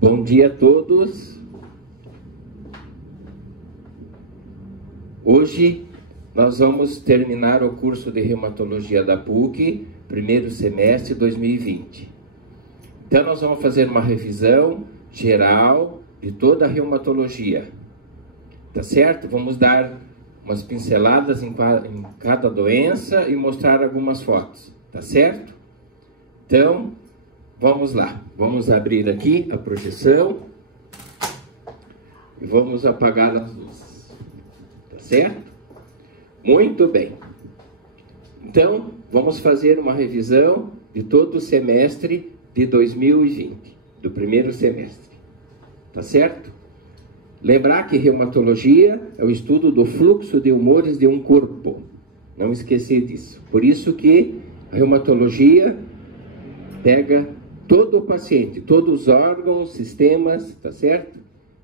Bom dia a todos. Hoje nós vamos terminar o curso de reumatologia da PUC, primeiro semestre 2020. Então nós vamos fazer uma revisão geral de toda a reumatologia, tá certo? Vamos dar umas pinceladas em cada doença e mostrar algumas fotos, tá certo? Então, vamos lá. Vamos abrir aqui a projeção e vamos apagar as luzes, tá certo? Muito bem. Então, vamos fazer uma revisão de todo o semestre de 2020, do primeiro semestre, tá certo? Lembrar que reumatologia é o estudo do fluxo de humores de um corpo. Não esquecer disso. Por isso que a reumatologia pega todo o paciente, todos os órgãos, sistemas, tá certo?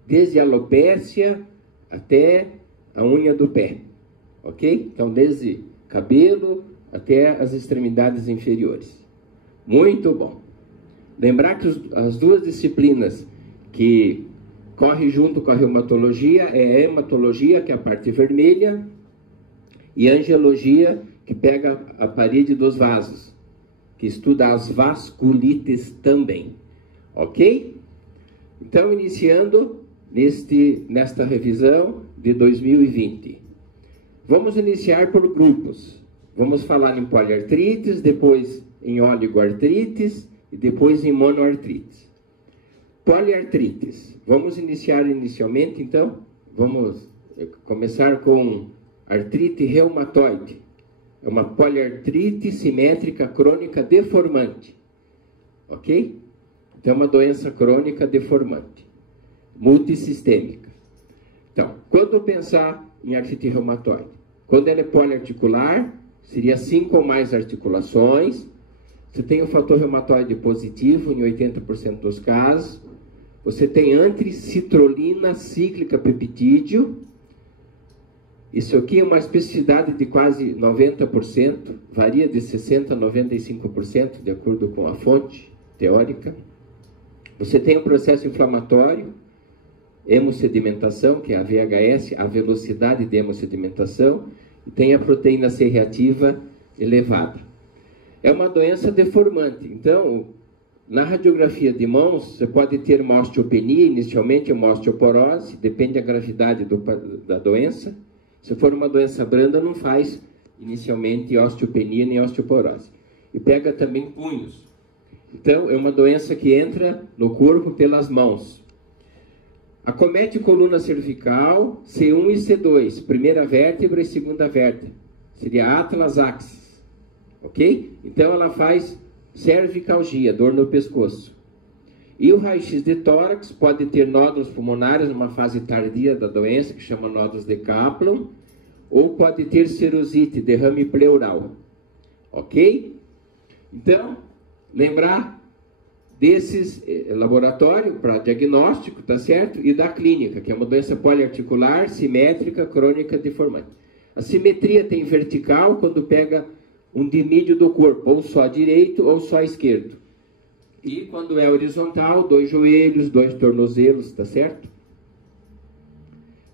Desde a alopécia até a unha do pé, ok? Então, desde cabelo até as extremidades inferiores. Muito bom. Lembrar que as duas disciplinas que correm junto com a reumatologia é a hematologia, que é a parte vermelha, e a angiologia, que pega a parede dos vasos, que estuda as vasculites também, ok? Então, iniciando nesta revisão de 2020. Vamos iniciar por grupos. Vamos falar em poliartrites, depois em oligoartrites e depois em monoartrites. Poliartrites. Vamos iniciar inicialmente, então. Vamos começar com artrite reumatoide. É uma poliartrite simétrica crônica deformante, ok? Então, é uma doença crônica deformante, multissistêmica. Então, quando pensar em artrite reumatoide? Quando ela é poliarticular, seria 5 ou mais articulações. Você tem o fator reumatoide positivo em 80% dos casos. Você tem antricitrulina cíclica peptídeo. Isso aqui é uma especificidade de quase 90%, varia de 60% a 95%, de acordo com a fonte teórica. Você tem o processo inflamatório, hemossedimentação, que é a VHS, a velocidade de hemossedimentação, e tem a proteína C reativa elevada. É uma doença deformante, então, na radiografia de mãos, você pode ter uma osteopenia, inicialmente uma osteoporose, depende da gravidade da doença. Se for uma doença branda, não faz inicialmente osteopenia nem osteoporose. E pega também punhos. Então, é uma doença que entra no corpo pelas mãos. Acomete coluna cervical, C1 e C2, primeira vértebra e segunda vértebra. Seria atlas axis, ok? Então, ela faz cervicalgia, dor no pescoço. E o raio-x de tórax pode ter nódulos pulmonares numa fase tardia da doença, que chama nódulos de Kaplan, ou pode ter serosite, derrame pleural. Ok? Então, lembrar desses laboratórios para diagnóstico, tá certo? E da clínica, que é uma doença poliarticular, simétrica, crônica, deformante. A simetria tem vertical quando pega um dimídio do corpo, ou só direito ou só esquerdo. E quando é horizontal, 2 joelhos, 2 tornozelos, tá certo?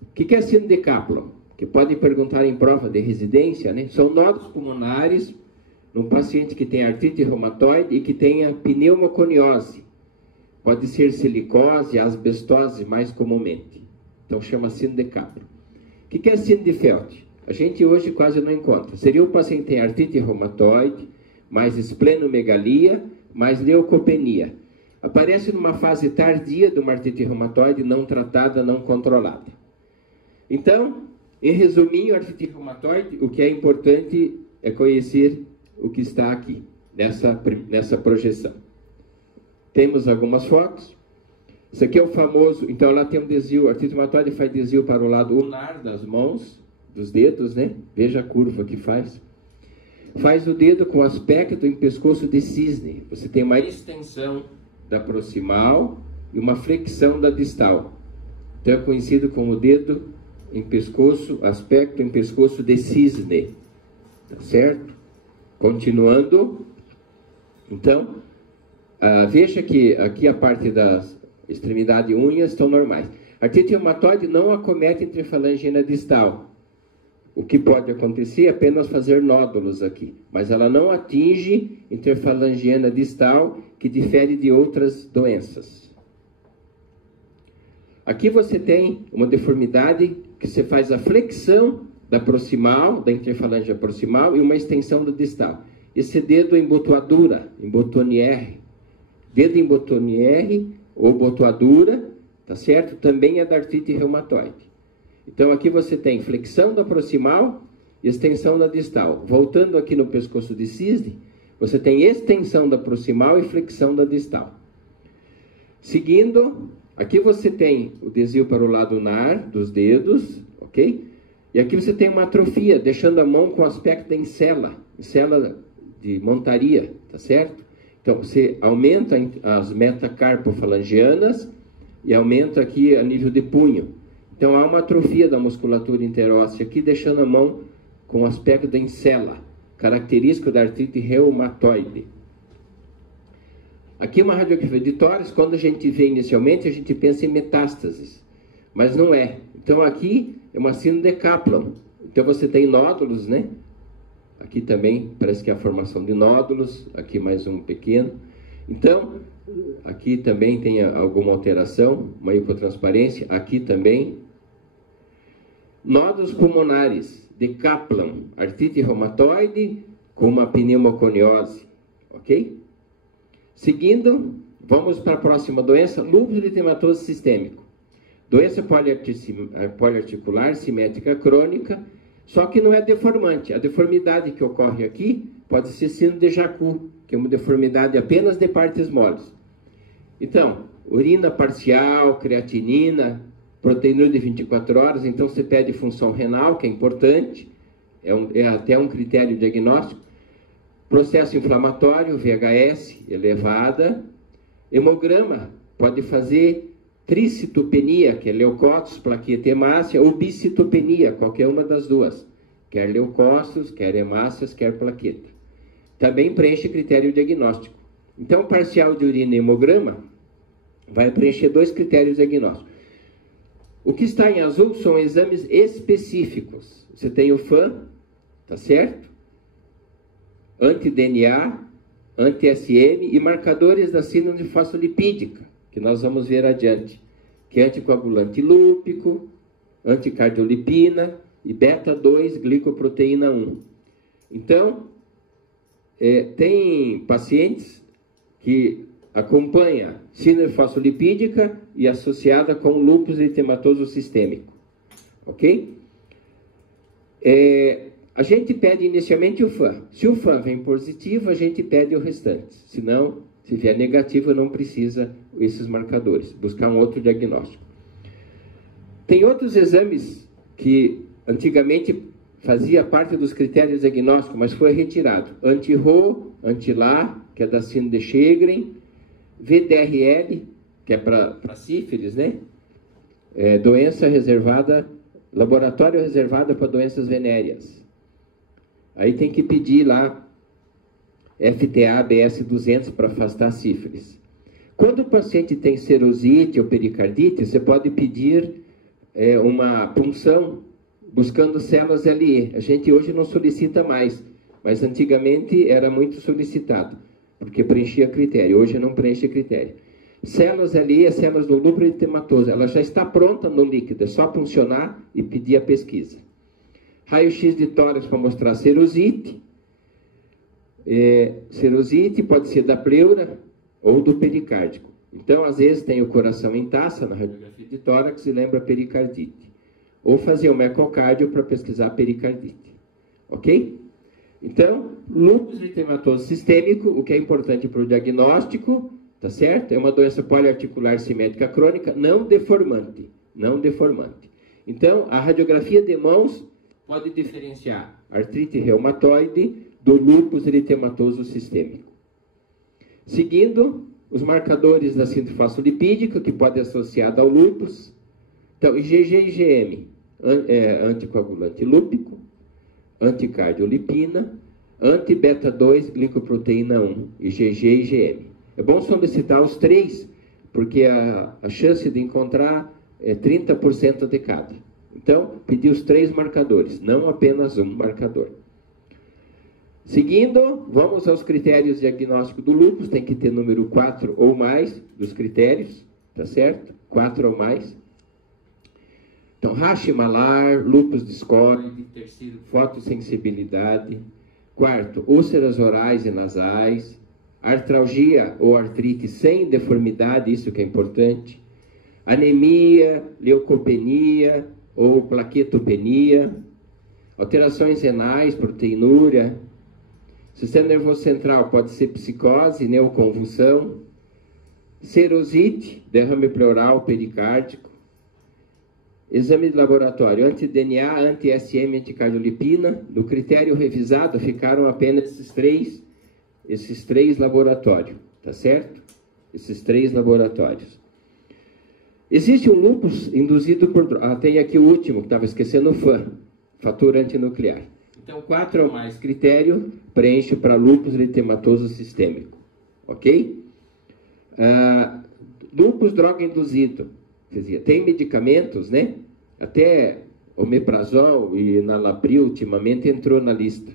O que é síndrome de Kaplan? Que podem perguntar em prova de residência, né? São nódulos pulmonares num paciente que tem artrite reumatoide e que tenha pneumoconiose. Pode ser silicose, asbestose mais comumente. Então chama síndrome de Kaplan. O que é síndrome de Feld? A gente hoje quase não encontra. Seria o paciente que tem artrite reumatoide, mais esplenomegalia, mais leucopenia. Aparece numa fase tardia de uma artrite reumatoide não tratada, não controlada. Então, em resuminho, artrite reumatoide, o que é importante é conhecer o que está aqui, nessa projeção. Temos algumas fotos. Isso aqui é o famoso, então ela tem um desvio, a artrite reumatoide faz desvio para o lado ulnar das mãos, dos dedos, né? Veja a curva que faz. Faz o dedo com aspecto em pescoço de cisne. Você tem uma extensão da proximal e uma flexão da distal. Então é conhecido como dedo em pescoço, aspecto em pescoço de cisne. Tá certo? Continuando. Então, veja que aqui a parte extremidade e unha estão normais. Artrite reumatoide não acomete interfalangiana distal. O que pode acontecer é apenas fazer nódulos aqui, mas ela não atinge interfalangiana distal, que difere de outras doenças. Aqui você tem uma deformidade que você faz a flexão da proximal, da interfalange proximal, e uma extensão da distal. Esse dedo em botoadura, em botoniere. Dedo em botoniere ou botoadura, tá certo? Também é da artrite reumatoide. Então aqui você tem flexão da proximal e extensão da distal. Voltando aqui no pescoço de cisne, você tem extensão da proximal e flexão da distal. Seguindo, aqui você tem o desvio para o lado lunar dos dedos, ok? E aqui você tem uma atrofia, deixando a mão com aspecto de encela de montaria, tá certo? Então você aumenta as metacarpofalangianas e aumenta aqui a nível de punho. Então há uma atrofia da musculatura interóssea aqui, deixando a mão com aspecto de encela, característico da artrite reumatoide. Aqui uma radiografia de tórax, quando a gente vê inicialmente, a gente pensa em metástases, mas não é. Então aqui é uma síndrome de Kaplan. Então você tem nódulos, né? Aqui também parece que é a formação de nódulos, aqui mais um pequeno. Então, aqui também tem alguma alteração, uma hipotransparência, aqui também. Nódulos pulmonares de Kaplan, artrite reumatoide com uma pneumoconiose, ok? Seguindo, vamos para a próxima doença, lúpus eritematoso sistêmico. Doença poliarticular simétrica crônica, só que não é deformante. A deformidade que ocorre aqui pode ser síndrome de Charcot, que é uma deformidade apenas de partes moles. Então, urina parcial, creatinina, proteinúria de 24 horas, então você pede função renal, que é importante, é até um critério diagnóstico. Processo inflamatório, VHS elevada. Hemograma, pode fazer tricitopenia, que é leucócitos, plaqueta hemácia, ou bicitopenia, qualquer uma das duas. Quer leucócitos, quer hemácias, quer plaqueta. Também preenche critério diagnóstico. Então, parcial de urina e hemograma vai preencher 2 critérios diagnósticos. O que está em azul são exames específicos. Você tem o FAM, tá certo? Anti-DNA, anti-SM e marcadores da síndrome fosfolipídica, que nós vamos ver adiante, que é anticoagulante lúpico, anticardiolipina e beta-2 glicoproteína 1. Então, tem pacientes que acompanham síndrome fosfolipídica e associada com lúpus eritematoso sistêmico, ok? A gente pede inicialmente o FAM. Se o FAM vem positivo, a gente pede o restante. Se não, se vier negativo, não precisa esses marcadores. Buscar um outro diagnóstico. Tem outros exames que antigamente fazia parte dos critérios diagnósticos, mas foi retirado. Anti-RO, anti-LA, que é da síndrome de Sjögren, VDRL, que é para sífilis, né? Doença reservada, laboratório reservado para doenças venéreas. Aí tem que pedir lá FTA BS200 para afastar a sífilis. Quando o paciente tem serosite ou pericardite, você pode pedir uma punção buscando células LE. A gente hoje não solicita mais, mas antigamente era muito solicitado, porque preenchia critério. Hoje não preenche critério. Células LE, células do lúpulo eritematoso, ela já está pronta no líquido, é só funcionar e pedir a pesquisa. Raio-X de tórax para mostrar serosite. Serosite pode ser da pleura ou do pericárdico. Então, às vezes, tem o coração em taça na radiografia de tórax e lembra pericardite. Ou fazer um ecocárdio para pesquisar pericardite. Ok? Então, lúpus eritematoso sistêmico, o que é importante para o diagnóstico, tá certo? É uma doença poliarticular simétrica crônica não deformante. Não deformante. Então, a radiografia de mãos pode diferenciar artrite reumatoide do lúpus eritematoso sistêmico. Seguindo, os marcadores da síndrome fosfolipídica, que pode ser associada ao lúpus. Então, IgG e IgM, anticoagulante lúpico, anticardiolipina, anti-beta-2 glicoproteína 1, IgG e IgM. É bom solicitar os 3 porque a chance de encontrar é 30% de cada. Então, pedi os 3 marcadores, não apenas um marcador. Seguindo, vamos aos critérios diagnósticos do lúpus, tem que ter número 4 ou mais dos critérios, tá certo? 4 ou mais. Então, racha malar, lúpus discoide, terceiro, fotossensibilidade, quarto, úlceras orais e nasais, artralgia ou artrite sem deformidade, isso que é importante, anemia, leucopenia ou plaquetopenia, alterações renais, proteinúria, sistema nervoso central pode ser psicose, neoconvulsão, serosite, derrame pleural pericárdico, exame de laboratório, anti-DNA, anti-SM, anticardiolipina. No critério revisado ficaram apenas esses três laboratórios, tá certo? Esses 3 laboratórios. Existe um lúpus induzido por... tem aqui o último, que estava esquecendo, o FAN, fator antinuclear. Então, 4 ou mais critério preenche para lúpus eritematoso sistêmico, ok? Lúpus droga induzido. Quer dizer, tem medicamentos, né? Até omeprazol e nalapril ultimamente entrou na lista.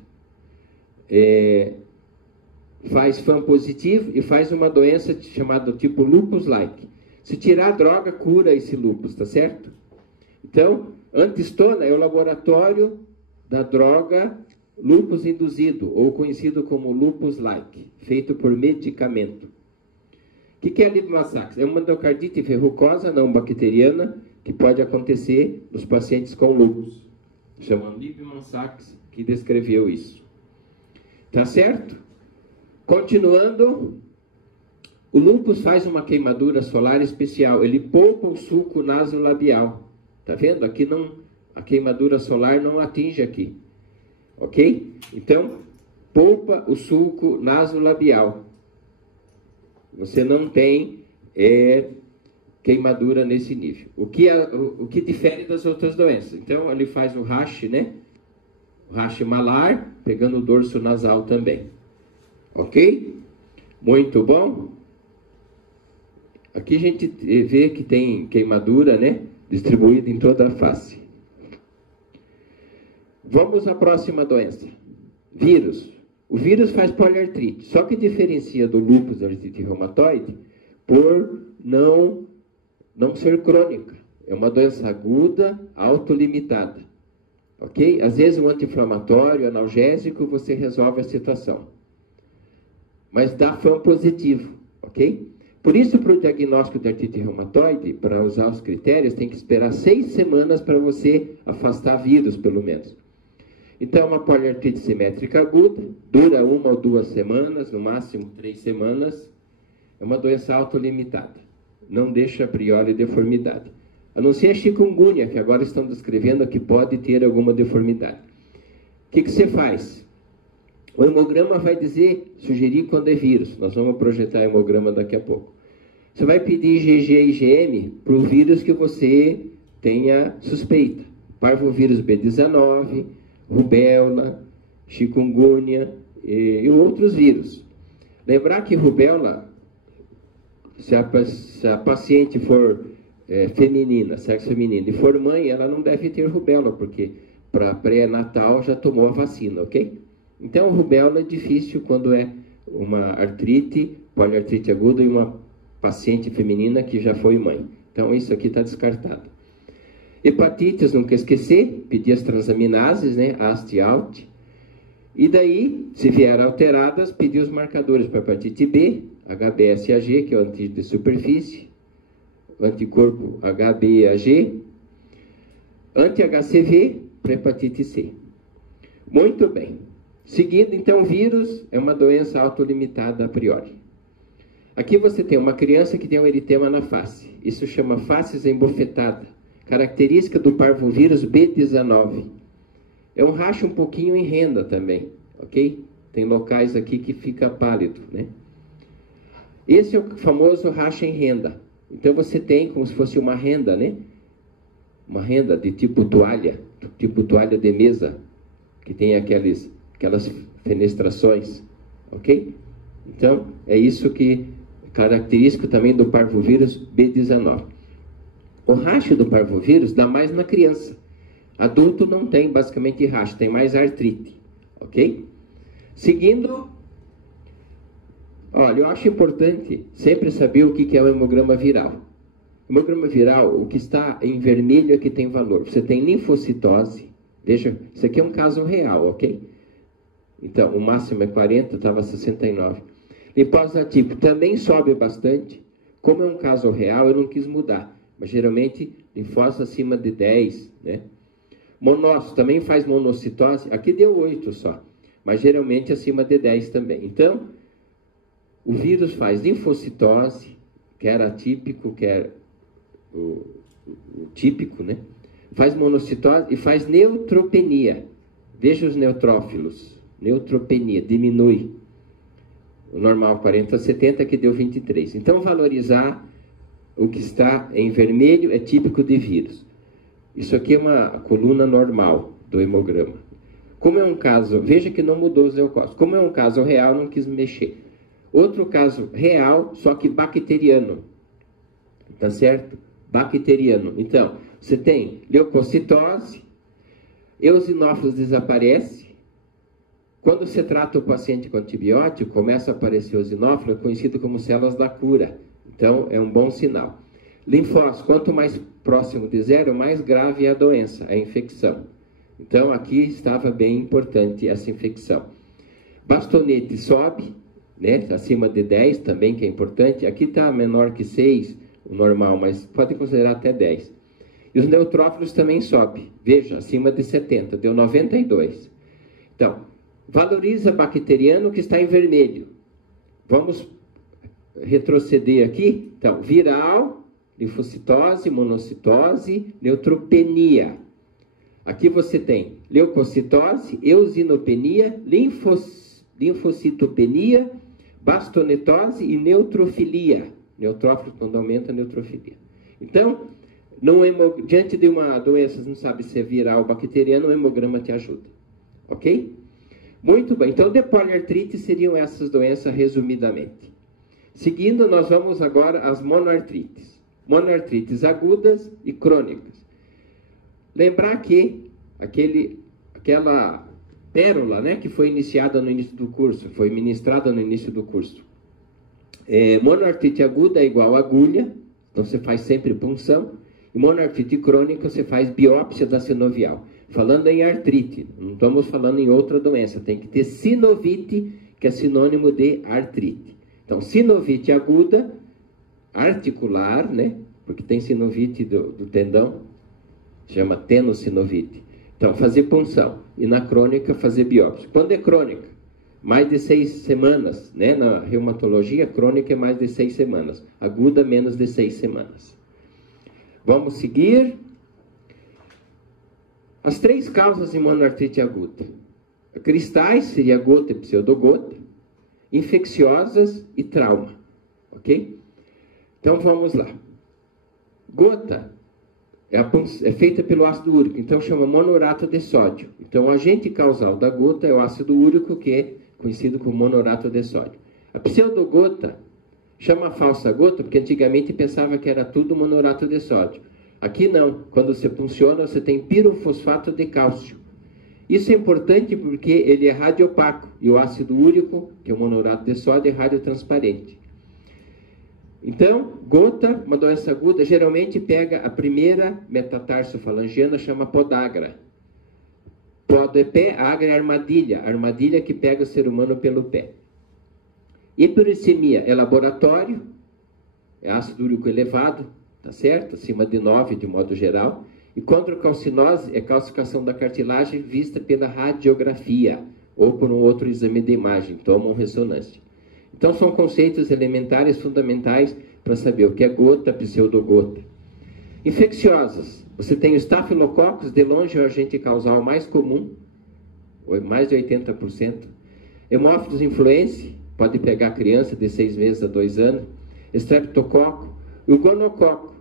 Faz FAM positivo e faz uma doença chamada tipo lupus-like. Se tirar a droga, cura esse lúpus, tá certo? Então, antistona é o laboratório da droga lúpus induzido, ou conhecido como lupus-like, feito por medicamento. O que é a Liebmann-Sachs? É uma endocardite verrucosa não bacteriana que pode acontecer nos pacientes com lúpus. Chama Liebmann-Sachs que descreveu isso. Tá certo? Continuando, o lúpus faz uma queimadura solar especial. Ele poupa o sulco nasolabial. Tá vendo? Aqui não, a queimadura solar não atinge aqui. Ok? Então, poupa o sulco nasolabial. Você não tem queimadura nesse nível. O que difere das outras doenças? Então, ele faz o rash, né? O rash malar, pegando o dorso nasal também. Ok? Muito bom. Aqui a gente vê que tem queimadura, né? Distribuída em toda a face. Vamos à próxima doença. Vírus. O vírus faz poliartrite, só que diferencia do lúpus da artrite reumatoide por não ser crônica. É uma doença aguda, autolimitada. Ok? Às vezes um anti-inflamatório, analgésico, você resolve a situação. Mas dá FAM positivo, ok? Por isso, para o diagnóstico de artrite reumatoide, para usar os critérios, tem que esperar 6 semanas para você afastar vírus, pelo menos. Então, é uma poliartrite simétrica aguda, dura 1 ou 2 semanas, no máximo 3 semanas. É uma doença autolimitada, não deixa a priori deformidade. A não ser a chikungunya, que agora estão descrevendo que pode ter alguma deformidade. O que você faz? O hemograma vai sugerir quando é vírus. Nós vamos projetar o hemograma daqui a pouco. Você vai pedir IgG e IgM para o vírus que você tenha suspeita. Parvovírus B19, rubéola, chikungunya e outros vírus. Lembrar que rubéola, se a paciente for feminina, sexo feminino, e for mãe, ela não deve ter rubéola, porque para pré-natal já tomou a vacina, ok? Então, rubéola é difícil quando é uma artrite, poliartrite aguda e uma paciente feminina que já foi mãe. Então, isso aqui está descartado. Hepatites, nunca esquecer, pedir as transaminases, né? AST e ALT. E daí, se vier alteradas, pedir os marcadores para hepatite B, HBsAg, que é o antígeno de superfície, anticorpo HBeAg, anti-HCV para hepatite C. Muito bem. Seguindo, então, vírus é uma doença autolimitada a priori. Aqui você tem uma criança que tem um eritema na face. Isso chama face embofetada. Característica do parvovírus B19. É um racho um pouquinho em renda também, ok? Tem locais aqui que fica pálido, né? Esse é o famoso racho em renda. Então você tem como se fosse uma renda, né? Uma renda de tipo toalha de mesa, que tem aquelas fenestrações, ok? Então, é isso que característico também do parvovírus B19. O racho do parvovírus dá mais na criança. Adulto não tem basicamente racho, tem mais artrite, ok? Seguindo, olha, eu acho importante sempre saber o que é o hemograma viral. O hemograma viral, o que está em vermelho é que tem valor. Você tem linfocitose, veja, isso aqui é um caso real, ok? Então, o máximo é 40, estava 69. Linfose atípico também sobe bastante. Como é um caso real, eu não quis mudar. Mas geralmente, linfócito acima de 10, né? Monócito também faz monocitose. Aqui deu 8 só. Mas geralmente acima de 10 também. Então, o vírus faz linfocitose, quer atípico, quer o típico, né? Faz monocitose e faz neutropenia. Veja os neutrófilos. Neutropenia, diminui. O normal 40 a 70, que deu 23. Então, valorizar o que está em vermelho é típico de vírus. Isso aqui é uma coluna normal do hemograma. Como é um caso, veja que não mudou os leucócitos. Como é um caso real, não quis mexer. Outro caso real, só que bacteriano. Tá certo? Bacteriano. Então, você tem leucocitose, eosinófilos desaparece. Quando você trata o paciente com antibiótico, começa a aparecer eosinófilo, é conhecido como células da cura. Então, é um bom sinal. Linfócito, quanto mais próximo de zero, mais grave é a doença, a infecção. Então, aqui estava bem importante essa infecção. Bastonete sobe, né, acima de 10 também, que é importante. Aqui está menor que 6, o normal, mas pode considerar até 10. E os neutrófilos também sobem. Veja, acima de 70, deu 92. Então, valoriza bacteriano que está em vermelho. Vamos retroceder aqui. Então, viral, linfocitose, monocitose, neutropenia. Aqui você tem leucocitose, eosinopenia, linfocitopenia, bastonetose e neutrofilia. Neutrófilo, quando aumenta a neutrofilia. Então, diante de uma doença, não sabe se é viral ou bacteriana, o hemograma te ajuda. Ok? Muito bem. Então, de poliartrite seriam essas doenças resumidamente. Seguindo, nós vamos agora às monoartrites. Monoartrites agudas e crônicas. Lembrar que aquela pérola, né, que foi iniciada no início do curso, foi ministrada no início do curso. Monoartrite aguda é igual a agulha, então você faz sempre punção. E monoartrite crônica você faz biópsia da sinovial. Falando em artrite, não estamos falando em outra doença, tem que ter sinovite, que é sinônimo de artrite. Então, sinovite aguda, articular, né? Porque tem sinovite do tendão, chama tenossinovite. Então, fazer punção. E na crônica, fazer biópsia. Quando é crônica? Mais de 6 semanas, né? Na reumatologia, crônica é mais de 6 semanas. Aguda, menos de 6 semanas. Vamos seguir. As 3 causas de monoartrite aguda. Cristais, seria gota e pseudogota. Infecciosas e trauma. Ok? Então, vamos lá. Gota é feita pelo ácido úrico, então chama monourato de sódio. Então, o agente causal da gota é o ácido úrico, que é conhecido como monourato de sódio. A pseudogota chama falsa gota, porque antigamente pensava que era tudo monourato de sódio. Aqui não. Quando você funciona, você tem pirofosfato de cálcio. Isso é importante porque ele é radiopaco, e o ácido úrico, que é o monourato de sódio, é radiotransparente. Então, gota, uma doença aguda, geralmente pega a primeira metatarsofalangiana, chama podagra. Podo é pé, agra é armadilha, armadilha que pega o ser humano pelo pé. Hiperuricemia é laboratório, é ácido úrico elevado, tá certo? Acima de 9, de modo geral. E condrocalcinose é calcificação da cartilagem vista pela radiografia ou por um outro exame de imagem, tomam ressonância. Então, são conceitos elementares fundamentais para saber o que é gota, pseudogota. Infecciosas. Você tem o estafilococcus, de longe é o agente causal mais comum, mais de 80%. Hemófilos influenzae, pode pegar criança de 6 meses a 2 anos. Streptococo. E o gonococo.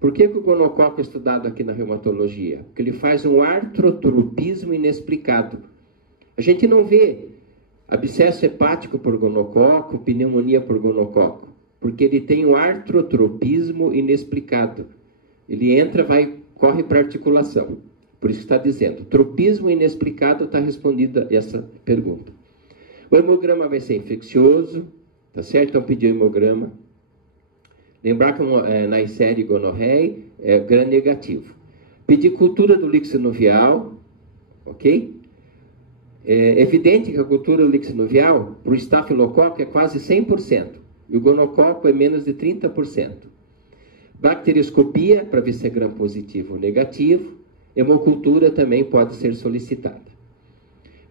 Por que o gonococo é estudado aqui na reumatologia? Porque ele faz um artrotropismo inexplicado. A gente não vê abscesso hepático por gonococo, pneumonia por gonococo. porque ele tem um artrotropismo inexplicado. Ele entra, corre para a articulação. Por isso que está dizendo, tropismo inexplicado, está respondida essa pergunta. O hemograma vai ser infeccioso, tá certo? Então, pedir o hemograma. Lembrar que na Neisseria gonorreia é gram negativo. Pedir cultura do líquido sinovial, ok? É evidente que a cultura do líquido sinovial, para o estafilococo, é quase 100%. E o gonococo é menos de 30%. Bacterioscopia, para ver se é gram positivo ou negativo. Hemocultura também pode ser solicitada.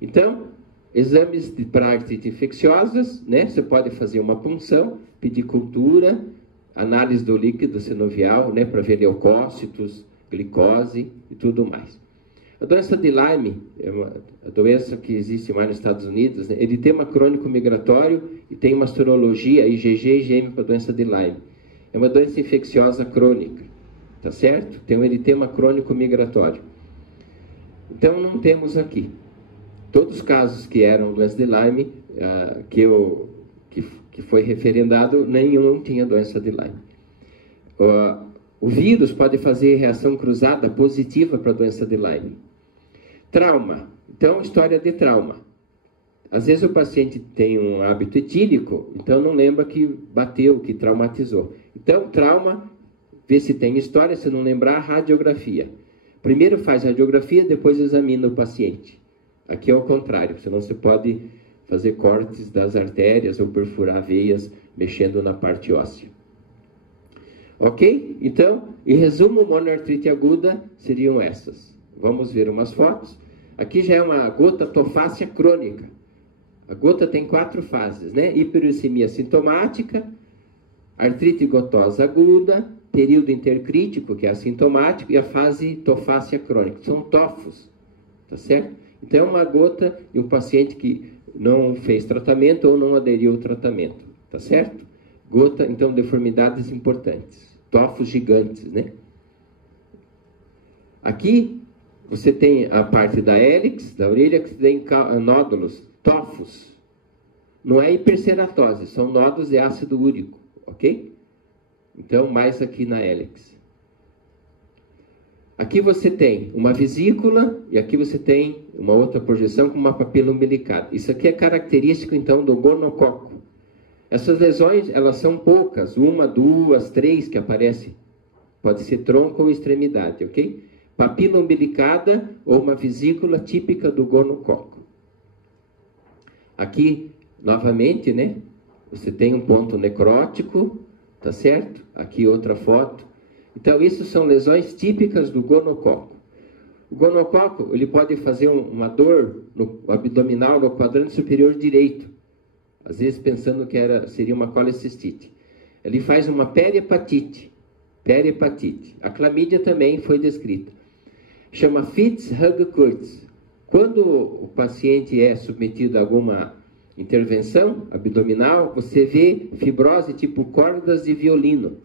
Então, exames para artrite infecciosas, né? Você pode fazer uma punção, pedir cultura, análise do líquido sinovial, né? Para ver leucócitos, glicose e tudo mais. A doença de Lyme é uma doença que existe mais nos Estados Unidos, né? Eritema crônico migratório e tem uma sorologia IgG e IgM para a doença de Lyme. É uma doença infecciosa crônica, tá certo? Tem um eritema crônico migratório. Então, não temos aqui. Todos os casos que eram doença de Lyme, que foi referendado, nenhum tinha doença de Lyme. O vírus pode fazer reação cruzada positiva para a doença de Lyme. Trauma. Então, história de trauma. Às vezes o paciente tem um hábito etílico, então não lembra que bateu, que traumatizou. Então, trauma, vê se tem história, se não lembrar, radiografia. Primeiro faz radiografia, depois examina o paciente. Aqui é o contrário, senão você pode fazer cortes das artérias ou perfurar veias mexendo na parte óssea. Ok? Então, em resumo, monoartrite aguda seriam essas. Vamos ver umas fotos. Aqui já é uma gota tofácea crônica. A gota tem 4 fases, né? Hiperuricemia sintomática, artrite gotosa aguda, período intercrítico, que é assintomático, e a fase tofácea crônica. São tofos, tá certo? Então, é uma gota e um paciente que não fez tratamento ou não aderiu ao tratamento, tá certo? Gota, então, deformidades importantes. Tofos gigantes, né? Aqui, você tem a parte da hélix, da orelha, que tem nódulos, tofos. Não é hiperceratose, são nódulos de ácido úrico, ok? Então, mais aqui na hélix. Aqui você tem uma vesícula e aqui você tem uma outra projeção com uma papila umbilical. Isso aqui é característico, então, do gonococo. Essas lesões, elas são poucas, 1, 2, 3 que aparecem. Pode ser tronco ou extremidade, ok? Papila umbilicada ou uma vesícula típica do gonococo. Aqui, novamente, né? Você tem um ponto necrótico, tá certo? Aqui outra foto. Então, isso são lesões típicas do gonococo. O gonococo, ele pode fazer uma dor no abdominal, no quadrante superior direito. Às vezes pensando que seria uma colecistite. Ele faz uma periapatite. A clamídia também foi descrita. Chama Fitz-Hugh-Curtis. Quando o paciente é submetido a alguma intervenção abdominal, você vê fibrose tipo cordas de violino.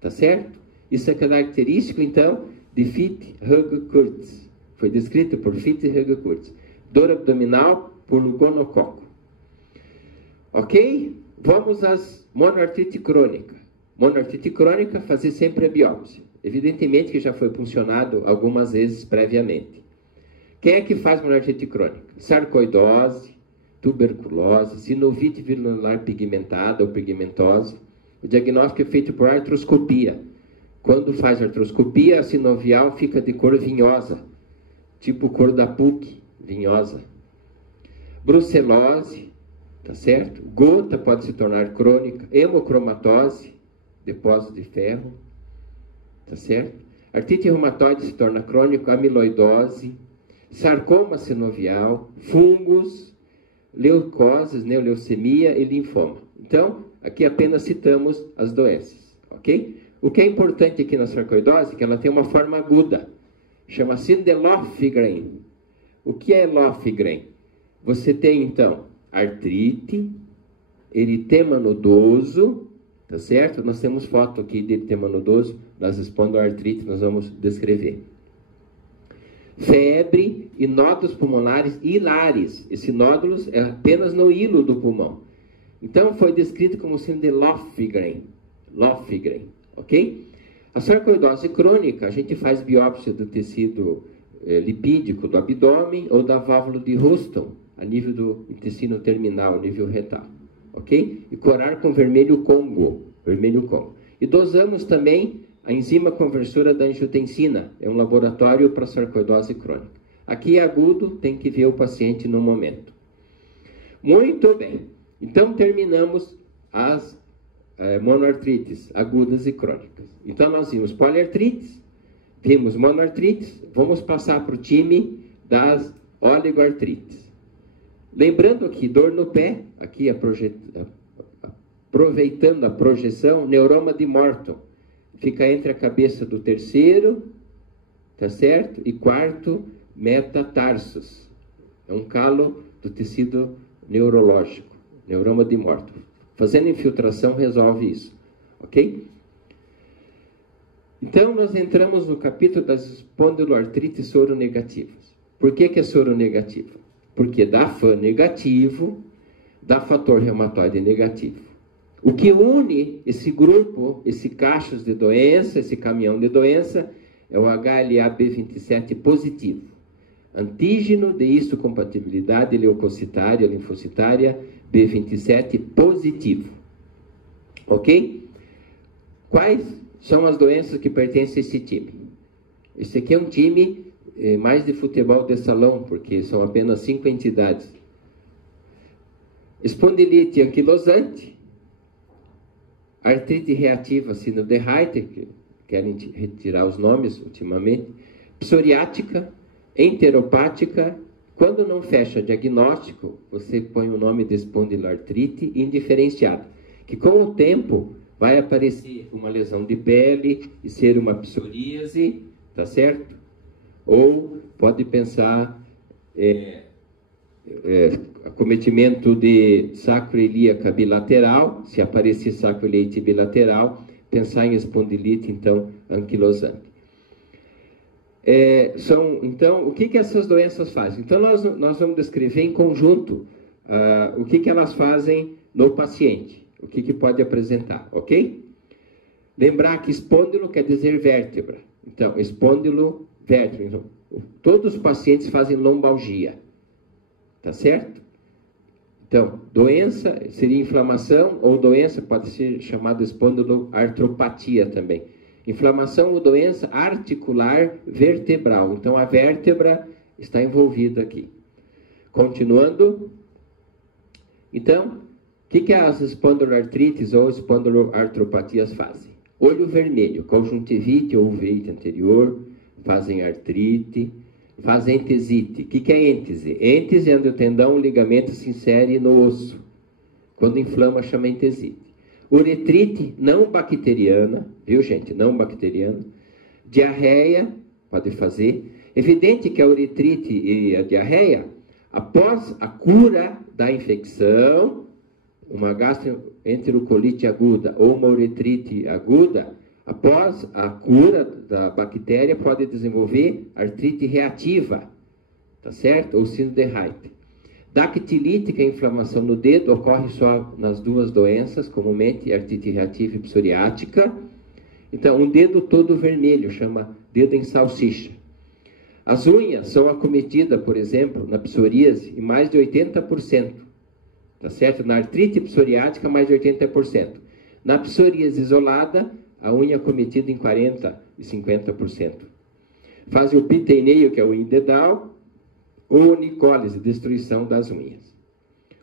Tá certo? Isso é característico, então, de Fitz-Hugh-Curtis. Foi descrito por Fitz-Hugh-Curtis. Dor abdominal por gonococo. Ok? Vamos às monoartrite crônica. Monoartrite crônica, fazer sempre a biópsia. Evidentemente que já foi puncionado algumas vezes previamente. Quem é que faz monoartrite crônica? Sarcoidose, tuberculose, sinovite virular pigmentada ou pigmentose. O diagnóstico é feito por artroscopia. Quando faz artroscopia, a sinovial fica de cor vinhosa, tipo cor da PUC, vinhosa. Brucelose, tá certo? Gota pode se tornar crônica. Hemocromatose, depósito de ferro, tá certo? Artrite reumatoide se torna crônico. Amiloidose, sarcoma sinovial, fungos, leucoses, leucemia e linfoma. Então, aqui apenas citamos as doenças, ok? O que é importante aqui na sarcoidose é que ela tem uma forma aguda. Chama-se de Lofgren. O que é Lofgren? Você tem, então, artrite, eritema nodoso, tá certo? Nós temos foto aqui de eritema nodoso, nós expondo a artrite, nós vamos descrever. Febre e nódulos pulmonares hilares. Esse nódulos é apenas no hilo do pulmão. Então, foi descrito como sendo de Löfgren, ok? A sarcoidose crônica, a gente faz biópsia do tecido lipídico do abdômen ou da válvula de Houston, a nível do intestino terminal, nível retal, ok? E curar com vermelho Congo. E dosamos também a enzima conversora da angiotensina, é um laboratório para sarcoidose crônica. Aqui é agudo, tem que ver o paciente no momento. Muito bem, então terminamos as monoartrites agudas e crônicas. Então nós vimos poliartrites, vimos monoartrites, vamos passar para o time das oligoartrites. Lembrando aqui, dor no pé, aqui aproveitando a projeção, neuroma de Morton, fica entre a cabeça do terceiro, tá certo? E quarto, metatarsus. É um calo do tecido neurológico, neuroma de Morton. Fazendo infiltração resolve isso, ok? Então, nós entramos no capítulo das espondiloartrites soronegativas. Por que é soronegativa? Porque dá FAN negativo, dá fator reumatoide negativo. O que une esse grupo, esse cachos de doença, esse caminhão de doença, é o HLA-B27 positivo. Antígeno de histocompatibilidade leucocitária, linfocitária, B27 positivo. Ok? Quais são as doenças que pertencem a esse time? Esse aqui é um time mais de futebol de salão, porque são apenas 5 entidades. Espondilite anquilosante, artrite reativa síndrome de Reiter, que querem retirar os nomes ultimamente, psoriática, enteropática. Quando não fecha diagnóstico, você põe o nome de espondiloartrite indiferenciada, que com o tempo vai aparecer uma lesão de pele e ser uma psoríase, tá certo? Ou pode pensar acometimento de sacroiliaca bilateral, se aparecer sacroiliite bilateral, pensar em espondilite, então, anquilosante. Então, o que essas doenças fazem? Então, nós vamos descrever em conjunto o que elas fazem no paciente, o que pode apresentar, ok? Lembrar que espôndilo quer dizer vértebra. Então, espôndilo, vértebra. Então, todos os pacientes fazem lombalgia, tá certo? Então, doença seria inflamação, ou doença pode ser chamada espondiloartropatia também. Inflamação ou doença articular vertebral. Então, a vértebra está envolvida aqui. Continuando. Então, o que as espondiloartrites ou espondiloartropatias fazem? Olho vermelho, conjuntivite ou uveite anterior, fazem artrite, fazem entesite. O que é êntese? Êntese é onde o tendão, o ligamento se insere no osso. Quando inflama, chama entesite. Uretrite não bacteriana, viu gente? Não bacteriana. Diarreia, pode fazer. Evidente que a uretrite e a diarreia, após a cura da infecção, uma gastroenterocolite aguda ou uma uretrite aguda, após a cura da bactéria, pode desenvolver artrite reativa, tá certo? Ou síndrome de Reiter. Dactilite, que é a inflamação no dedo, ocorre só nas duas doenças, comumente artrite reativa e psoriática. Então, um dedo todo vermelho, chama dedo em salsicha. As unhas são acometidas, por exemplo, na psoríase, em mais de 80%, tá certo? Na artrite psoriática, mais de 80%. Na psoríase isolada, a unha acometida em 40% e 50%. Fazem o piteneio, que é o unha dedal, ou nicólise, destruição das unhas.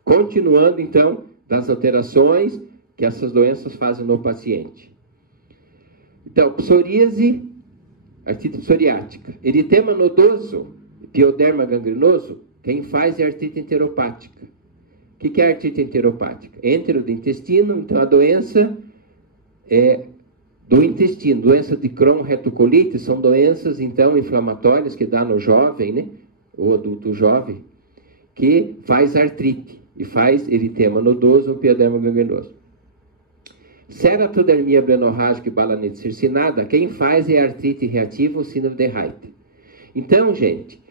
Continuando, então, das alterações que essas doenças fazem no paciente. Então, psoríase, artrite psoriática. Eritema nodoso, pioderma gangrenoso, quem faz é artrite enteropática. O que é artrite enteropática? Entero do intestino, então a doença é do intestino. Doença de Crohn, retocolite, são doenças, então, inflamatórias que dá no jovem, né? Ou adulto jovem, que faz artrite e faz eritema nodoso ou pioderma gangrenoso. Ceratodermia blenorrágica e balanite circinada, quem faz é artrite reativa ou síndrome de Reiter. Então, gente,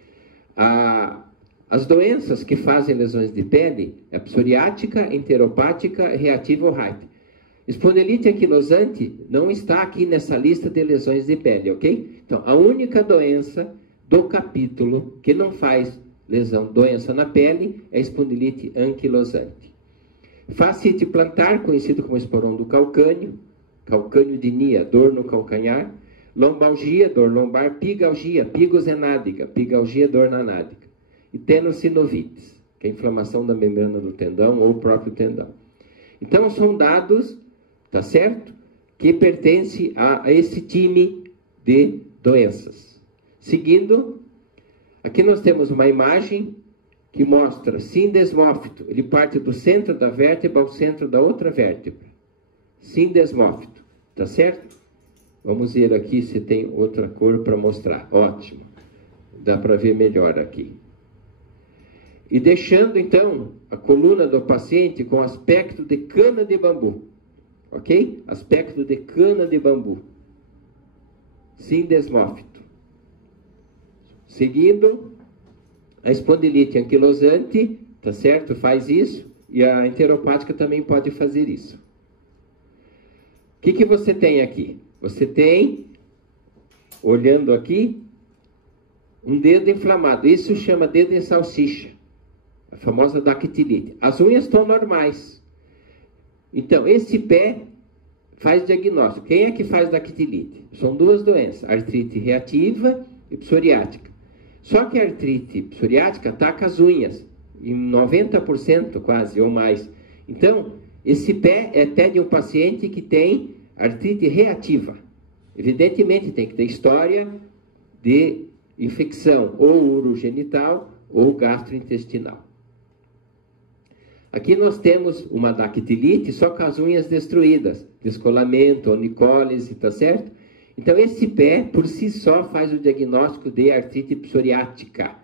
As doenças que fazem lesões de pele é psoriática, enteropática, reativa ou Raynaud. Espondilite anquilosante não está aqui nessa lista de lesões de pele, ok? Então, a única doença do capítulo que não faz doença na pele é espondilite anquilosante. Fascite plantar, conhecido como esporão do calcânio, calcâniodynia, dor no calcanhar, lombalgia, dor lombar, pigalgia, pigosenádica, pigalgia, dor na nádica, e tenossinovites, que é a inflamação da membrana do tendão ou o próprio tendão. Então, são dados, tá certo? Que pertence a esse time de doenças. Seguindo, aqui nós temos uma imagem que mostra sindesmófito. Ele parte do centro da vértebra ao centro da outra vértebra. Sindesmófito, tá certo? Vamos ver aqui se tem outra cor para mostrar. Ótimo. Dá para ver melhor aqui. E deixando, então, a coluna do paciente com aspecto de cana de bambu. Ok? Aspecto de cana de bambu. Sindesmófito. Seguindo, a espondilite anquilosante, tá certo? Faz isso. E a enteropática também pode fazer isso. O que você tem aqui? Você tem, olhando aqui, um dedo inflamado. Isso chama dedo em salsicha. A famosa dactilite. As unhas estão normais. Então, esse pé faz diagnóstico. Quem é que faz dactilite? São duas doenças, artrite reativa e psoriática. Só que a artrite psoriática ataca as unhas, em 90% quase, ou mais. Então, esse pé é até de um paciente que tem artrite reativa. Evidentemente, tem que ter história de infecção, ou urogenital, ou gastrointestinal. Aqui nós temos uma dactilite só com as unhas destruídas, descolamento, onicólise, tá certo? Então esse pé por si só faz o diagnóstico de artrite psoriática,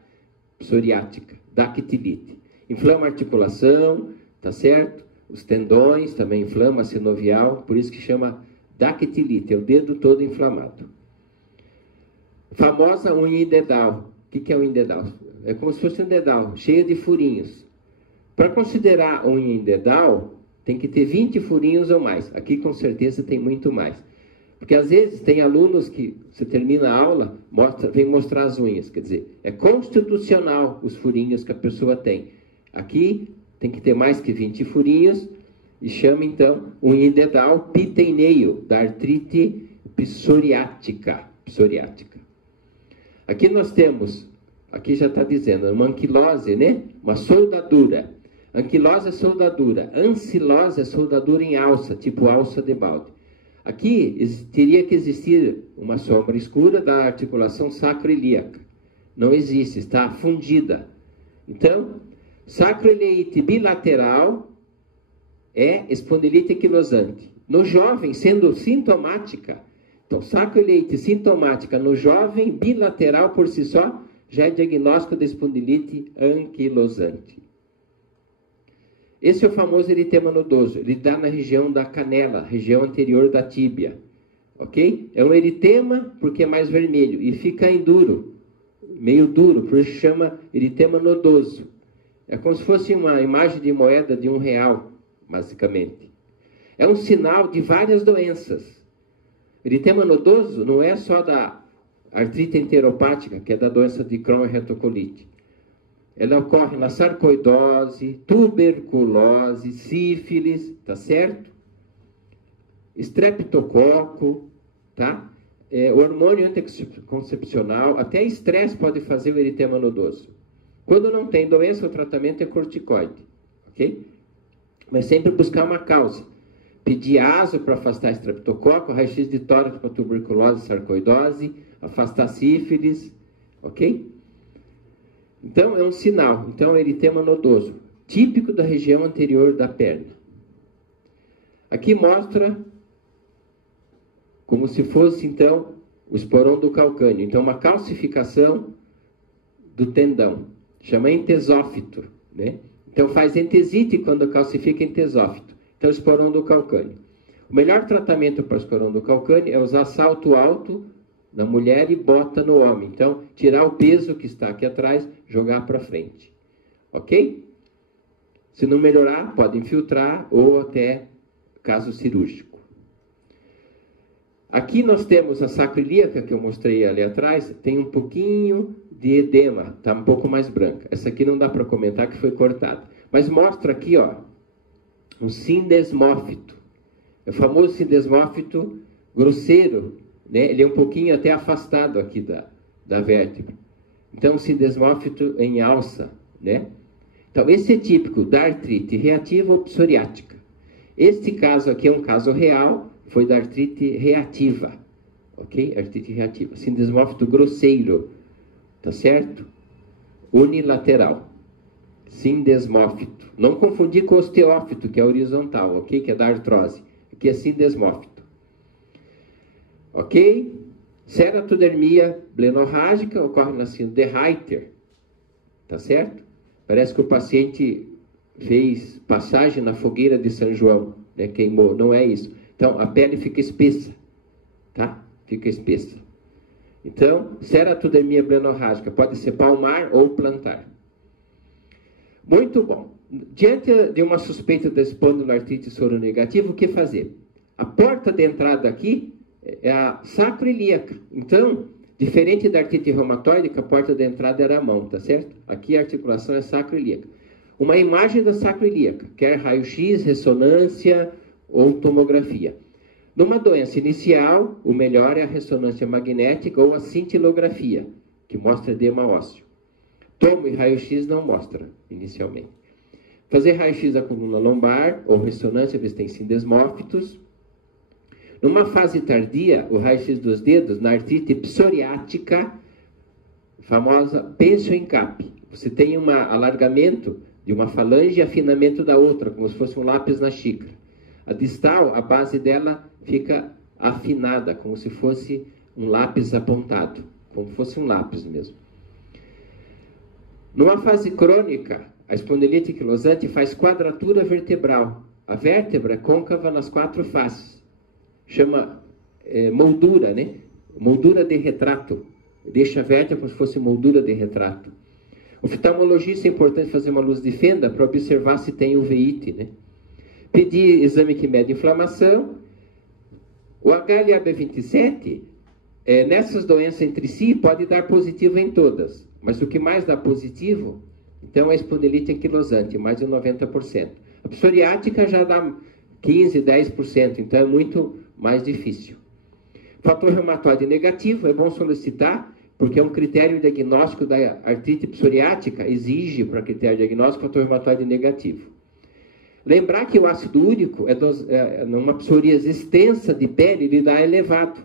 dactilite. Inflama a articulação, tá certo? Os tendões também inflama a sinovial, por isso que chama dactilite, é o dedo todo inflamado. Famosa unha em dedal. O que é unha em dedal? É como se fosse um dedal, cheio de furinhos. Para considerar unha em dedal, tem que ter 20 furinhos ou mais. Aqui, com certeza, tem muito mais. Porque, às vezes, tem alunos que, você termina a aula, vem mostrar as unhas. Quer dizer, é constitucional os furinhos que a pessoa tem. Aqui, tem que ter mais que 20 furinhos. E chama, então, unha em dedal piteineio, da artrite psoriática. Aqui nós temos, aqui já está dizendo, uma anquilose, né? Uma soldadura. Anquilose é soldadura. Ancilose é soldadura em alça, tipo alça de balde. Aqui teria que existir uma sombra escura da articulação sacroiliaca. Não existe, está fundida. Então, sacroileite bilateral é espondilite anquilosante. No jovem, sendo sintomática, então sacroileite sintomática no jovem, bilateral por si só, já é diagnóstico de espondilite anquilosante. Esse é o famoso eritema nodoso. Ele dá na região da canela, região anterior da tíbia. Ok? É um eritema porque é mais vermelho e fica enduro, meio duro, por isso chama eritema nodoso. É como se fosse uma imagem de moeda de R$1, basicamente. É um sinal de várias doenças. Eritema nodoso não é só da artrite enteropática, que é da doença de Crohn e retocolite. Ela ocorre na sarcoidose, tuberculose, sífilis, tá certo? Estreptococo, tá? Hormônio anticoncepcional, até estresse pode fazer o eritema nodoso. Quando não tem doença, o tratamento é corticoide, ok? Mas sempre buscar uma causa. Pedir ASO para afastar estreptococo, raio-x de tórax para tuberculose, sarcoidose, afastar sífilis, ok? Então, é um sinal. Então, eritema nodoso, típico da região anterior da perna. Aqui mostra como se fosse, então, o esporão do calcânio. Então, uma calcificação do tendão. Chama entesófito, né? Então, faz entesite quando calcifica entesófito. Então, esporão do calcânio. O melhor tratamento para o esporão do calcânio é usar salto alto na mulher e bota no homem. Então, tirar o peso que está aqui atrás, jogar para frente. ok? Se não melhorar, pode infiltrar ou até caso cirúrgico. Aqui nós temos a sacroiliaca, que eu mostrei ali atrás, tem um pouquinho de edema, está um pouco mais branca. Essa aqui não dá para comentar que foi cortada. Mas mostra aqui, ó, um sindesmófito. É o famoso sindesmófito grosseiro, né? Ele é um pouquinho até afastado aqui da vértebra. Então, sindesmófito em alça, né? Então, esse é típico da artrite reativa ou psoriática. Este caso aqui é um caso real, foi da artrite reativa, ok? Artrite reativa. Sindesmófito grosseiro, tá certo? Unilateral. Sindesmófito. Não confundir com osteófito, que é horizontal, ok? Que é da artrose. Aqui é sindesmófito. Ok? Ceratodermia blenorrágica ocorre na síndrome de Reiter, tá certo? Parece que o paciente fez passagem na fogueira de São João, né? Queimou. Não é isso. Então, a pele fica espessa, tá? Fica espessa. Então, ceratodermia blenorrágica pode ser palmar ou plantar. Muito bom. Diante de uma suspeita da espondiloartrite soronegativa, o que fazer? A porta de entrada aqui é a sacroiliaca. Então, diferente da artrite reumatoide, que a porta de entrada era a mão, tá certo? Aqui a articulação é sacroiliaca. Uma imagem da sacroiliaca, quer raio-x, ressonância ou tomografia. Numa doença inicial, o melhor é a ressonância magnética ou a cintilografia, que mostra edema ósseo. Tomo e raio-x não mostra, inicialmente. Fazer raio-x da coluna lombar ou ressonância, ver se tem sindesmófitos. Numa fase tardia, o raio-x dos dedos, na artrite psoriática, famosa pensioencap. Você tem um alargamento de uma falange e afinamento da outra, como se fosse um lápis na xícara. A distal, a base dela fica afinada, como se fosse um lápis apontado, como se fosse um lápis mesmo. Numa fase crônica, a espondilite anquilosante faz quadratura vertebral. A vértebra é côncava nas 4 faces. Chama moldura, né? Moldura de retrato. Deixa a vértebra como se fosse moldura de retrato. O oftalmologista é importante fazer uma luz de fenda para observar se tem uveíte, né? Pedir exame que mede inflamação. O HLA-B27, nessas doenças entre si, pode dar positivo em todas. Mas o que mais dá positivo, então, é a espondilite anquilosante, mais de 90%. A psoriática já dá 15%, 10%, então é muito mais difícil. Fator reumatoide negativo, é bom solicitar, porque é um critério diagnóstico da artrite psoriática, exige para critério diagnóstico fator reumatoide negativo. Lembrar que o ácido úrico, numa psoríase extensa de pele, ele dá elevado.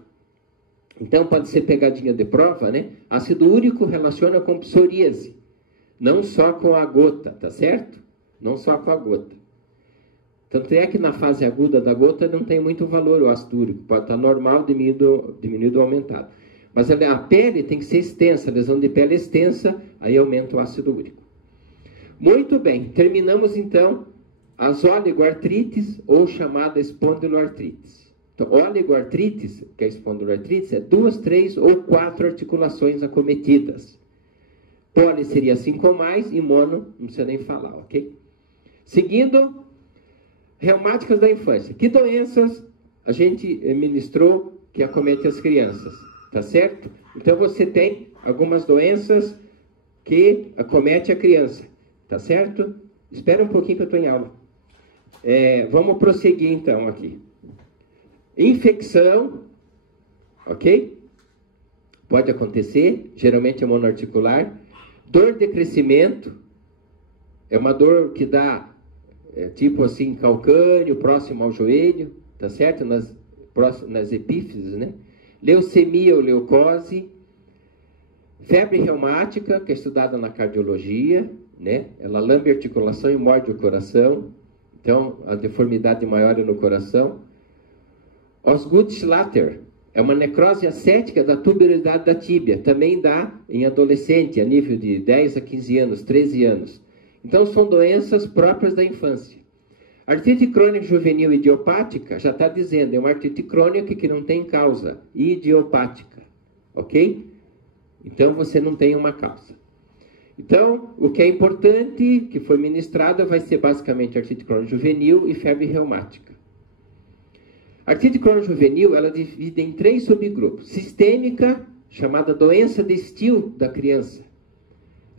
Então, pode ser pegadinha de prova, né? Ácido úrico relaciona com psoríase, não só com a gota, tá certo? Não só com a gota. Tanto é que na fase aguda da gota não tem muito valor o ácido úrico, pode estar normal, diminuído ou aumentado. Mas a pele tem que ser extensa, a lesão de pele extensa, aí aumenta o ácido úrico. Muito bem, terminamos então as oligoartrites ou chamada espondiloartrites. Então, oligoartrites, que é espondiloartrites, é 2, 3 ou 4 articulações acometidas. Poli seria 5 ou mais e mono, não precisa nem falar, ok? Seguindo, reumáticas da infância. Que doenças a gente ministrou que acomete as crianças, tá certo? Então, você tem algumas doenças que acomete a criança, tá certo? Espera um pouquinho que eu estou em aula. Vamos prosseguir então aqui. Infecção, ok? Pode acontecer, geralmente é monoarticular. Dor de crescimento, é uma dor que dá, tipo assim, calcâneo, próximo ao joelho, tá certo? Nas epífises, né? Leucemia ou leucose. Febre reumática, que é estudada na cardiologia, né? Ela lambe a articulação e morde o coração. Então, a deformidade maior é no coração. Osgood-Schlatter é uma necrose acética da tuberosidade da tíbia. Também dá em adolescente, a nível de 10 a 15 anos, 13 anos. Então, são doenças próprias da infância. Artrite crônica juvenil idiopática, já está dizendo, é uma artrite crônica que não tem causa, idiopática, ok? Então, você não tem uma causa. Então, o que é importante, que foi ministrado, vai ser basicamente artrite crônica juvenil e febre reumática. A artrite crônica juvenil, ela divide em 3 subgrupos. Sistêmica, chamada doença de Still da criança.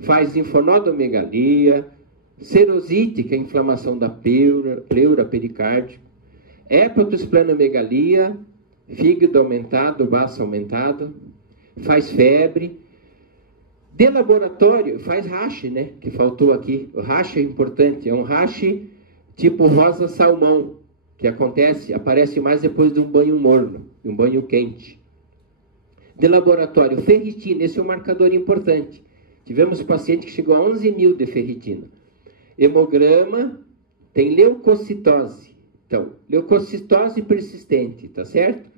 Faz linfonodomegalia, serosite, que é a inflamação da pleura, pericárdio, hepatosplenomegalia, fígado aumentado, baço aumentado, faz febre. De laboratório, faz rache, né? Que faltou aqui. O rache é importante, é um rache tipo rosa salmão, que aparece mais depois de um banho morno, de um banho quente. De laboratório, ferritina, esse é um marcador importante. Tivemos um paciente que chegou a 11.000 de ferritina. Hemograma, tem leucocitose. Então, leucocitose persistente, tá certo?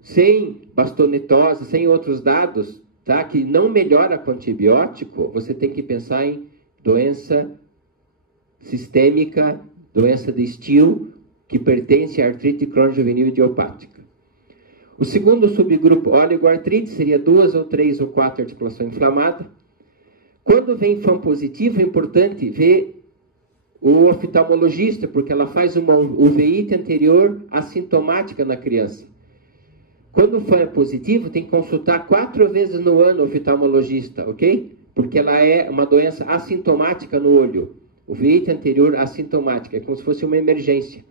Sem bastonetose, sem outros dados, tá? Que não melhora com antibiótico, você tem que pensar em doença sistêmica, doença de Still, que pertence à artrite crônica juvenil idiopática. O segundo subgrupo, oligoartrite, seria 2 ou 3 ou 4 articulações inflamadas. Quando vem FAM positivo, é importante ver o oftalmologista, porque ela faz uma uveíte anterior assintomática na criança. Quando o FAM é positivo, tem que consultar 4 vezes no ano o oftalmologista, ok? Porque ela é uma doença assintomática no olho. Uveíte anterior assintomática, é como se fosse uma emergência.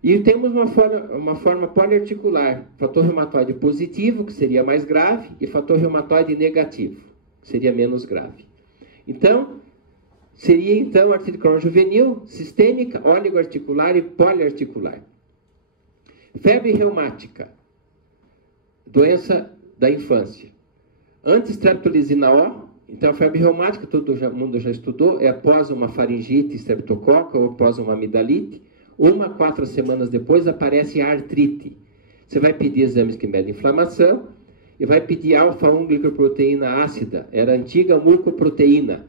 E temos uma forma poliarticular, fator reumatoide positivo, que seria mais grave, e fator reumatoide negativo, que seria menos grave. Então, seria então artrite crônica juvenil, sistêmica, oligoarticular e poliarticular. Febre reumática, doença da infância. Anti-streptolizina O, então a febre reumática, todo mundo já estudou, é após uma faringite streptococa ou após uma amidalite. 1 a 4 semanas depois aparece a artrite. Você vai pedir exames que medem inflamação e vai pedir alfa-1-glicoproteína ácida, era a antiga mucoproteína.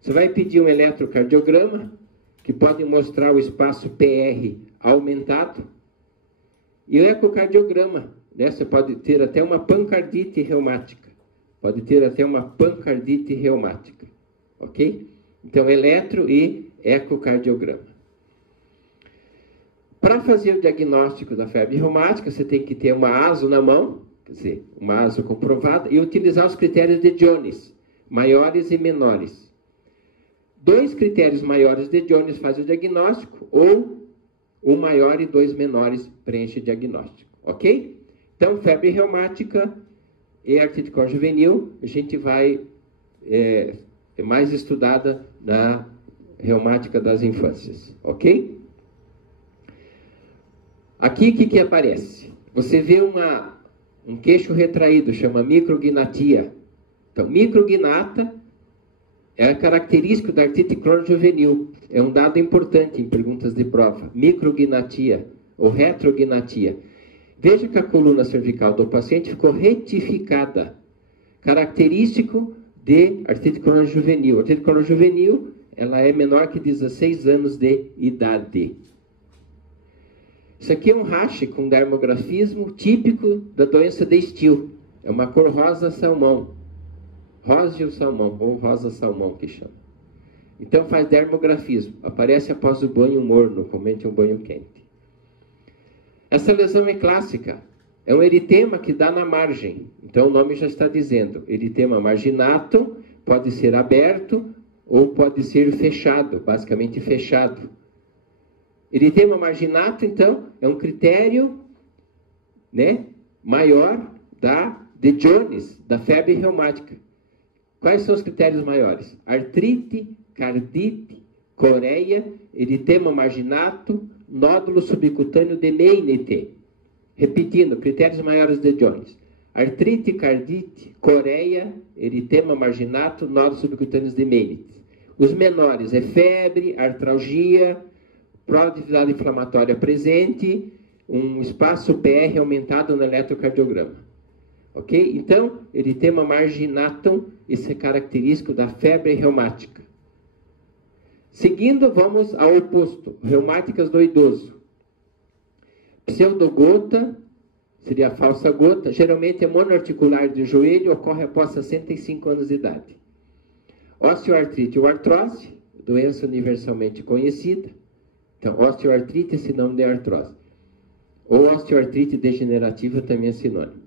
Você vai pedir um eletrocardiograma, que pode mostrar o espaço PR aumentado, e o ecocardiograma, né? Você pode ter até uma pancardite reumática. Ok? Então, eletro e ecocardiograma. Para fazer o diagnóstico da febre reumática, você tem que ter uma ASO na mão, quer dizer, uma ASO comprovada, e utilizar os critérios de Jones, maiores e menores. 2 critérios maiores de Jones fazem o diagnóstico, ou 1 maior e 2 menores preenchem o diagnóstico, ok? Então, febre reumática e artrite crônica juvenil, a gente vai mais estudada na reumática das infâncias, ok? Aqui, o que aparece? Você vê um queixo retraído, chama micrognatia. Então, micrognata é característico da artrite crônica juvenil. É um dado importante em perguntas de prova. Micrognatia ou retrognatia. Veja que a coluna cervical do paciente ficou retificada. Característico de artrite crônica juvenil. A artrite crônica juvenil, ela é menor que 16 anos de idade. Isso aqui é um rache com dermografismo típico da doença de Still. É uma cor rosa salmão. Róseo salmão, ou rosa salmão que chama. Então faz dermografismo. Aparece após o banho morno, comente um banho quente. Essa lesão é clássica. É um eritema que dá na margem. Então o nome já está dizendo. Eritema marginato pode ser aberto ou pode ser fechado, basicamente fechado. Eritema marginato, então, é um critério, né, maior de Jones, da febre reumática. Quais são os critérios maiores? Artrite, cardite, coreia, eritema marginato, nódulo subcutâneo de Meinete. Repetindo, critérios maiores de Jones. Artrite, cardite, coreia, eritema marginato, nódulos subcutâneos de Meinete. Os menores é febre, artralgia, proatividade inflamatória presente, um espaço PR aumentado no eletrocardiograma. Ok? Então, eritema marginatum, isso é característico da febre reumática. Seguindo, vamos ao oposto, reumáticas do idoso. Pseudogota, seria a falsa gota. Geralmente é monoarticular do joelho, ocorre após 65 anos de idade. Osteoartrite ou artrose, doença universalmente conhecida. Então, osteoartrite é sinônimo de artrose. Ou osteoartrite degenerativa também é sinônimo.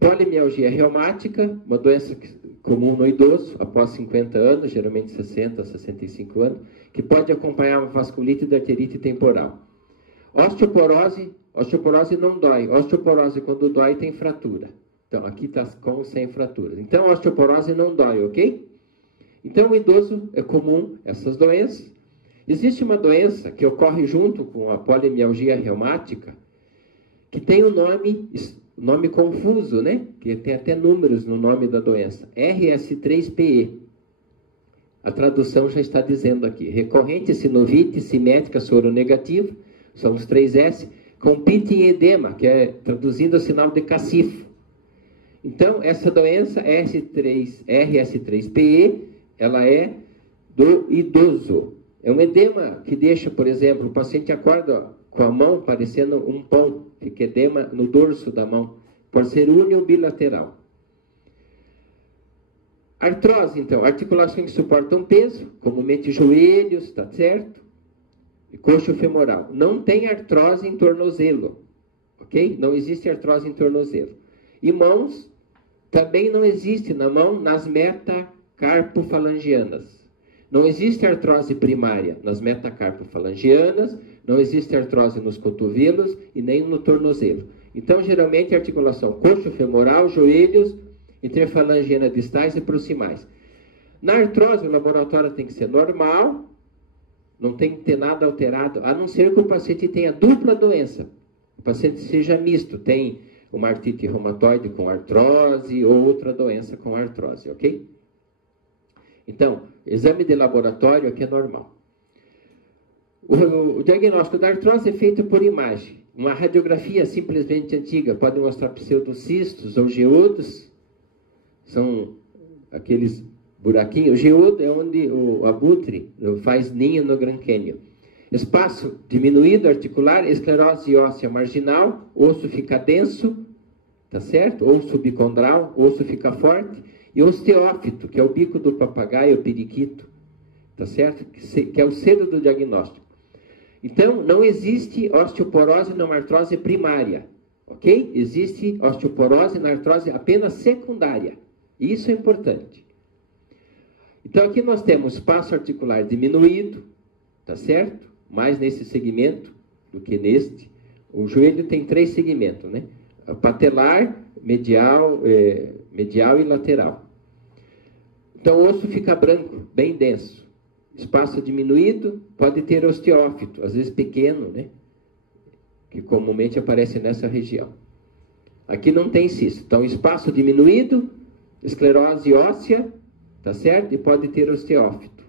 Polimialgia reumática, uma doença comum no idoso, após 50 anos, geralmente 60 a 65 anos, que pode acompanhar uma vasculite de arterite temporal. Osteoporose não dói. Osteoporose, quando dói, tem fratura. Então, aqui está com sem fraturas. Então, osteoporose não dói, ok? Então, o idoso é comum essas doenças. Existe uma doença que ocorre junto com a polimialgia reumática, que tem um nome confuso, né? Que tem até números no nome da doença. RS3PE. A tradução já está dizendo aqui. Recorrente sinovite simétrica soronegativa, são os 3S, com pitting edema, que é traduzindo o sinal de cacifo. Então, essa doença RS3PE, ela é do idoso. É um edema que deixa, por exemplo, o paciente acorda com a mão parecendo um pão, fica edema no dorso da mão. Pode ser uni ou bilateral. Artrose, então, articulações que suportam peso, comumente joelhos, tá certo? E coxo femoral. Não tem artrose em tornozelo, ok? Não existe artrose em tornozelo. E mãos, também não existe na mão nas metacarpofalangianas. Não existe artrose primária nas metacarpofalangianas, não existe artrose nos cotovelos e nem no tornozelo. Então, geralmente, articulação coxo-femoral, joelhos, interfalangiana distais e proximais. Na artrose, o laboratório tem que ser normal, não tem que ter nada alterado, a não ser que o paciente tenha dupla doença. O paciente seja misto, tem uma artrite reumatoide com artrose ou outra doença com artrose, ok? Então, exame de laboratório aqui é normal. O diagnóstico da artrose é feito por imagem. Uma radiografia simplesmente antiga pode mostrar pseudocistos ou geodos. São aqueles buraquinhos. O geodo é onde o abutre faz ninho no Grand Canyon. Espaço diminuído articular, esclerose óssea marginal, osso fica denso, tá certo? Ou subcondral, osso fica forte. E osteófito, que é o bico do papagaio, o periquito, tá certo? Que é o cedo do diagnóstico. Então, não existe osteoporose numa artrose primária, ok? Existe osteoporose na artrose apenas secundária. Isso é importante. Então, aqui nós temos espaço articular diminuído, tá certo? Mais nesse segmento do que neste. O joelho tem 3 segmentos, né? Patelar, medial e lateral. Então, o osso fica branco, bem denso. Espaço diminuído, pode ter osteófito, às vezes pequeno, né? Que comumente aparece nessa região. Aqui não tem cisto. Então, espaço diminuído, esclerose óssea, tá certo? E pode ter osteófito.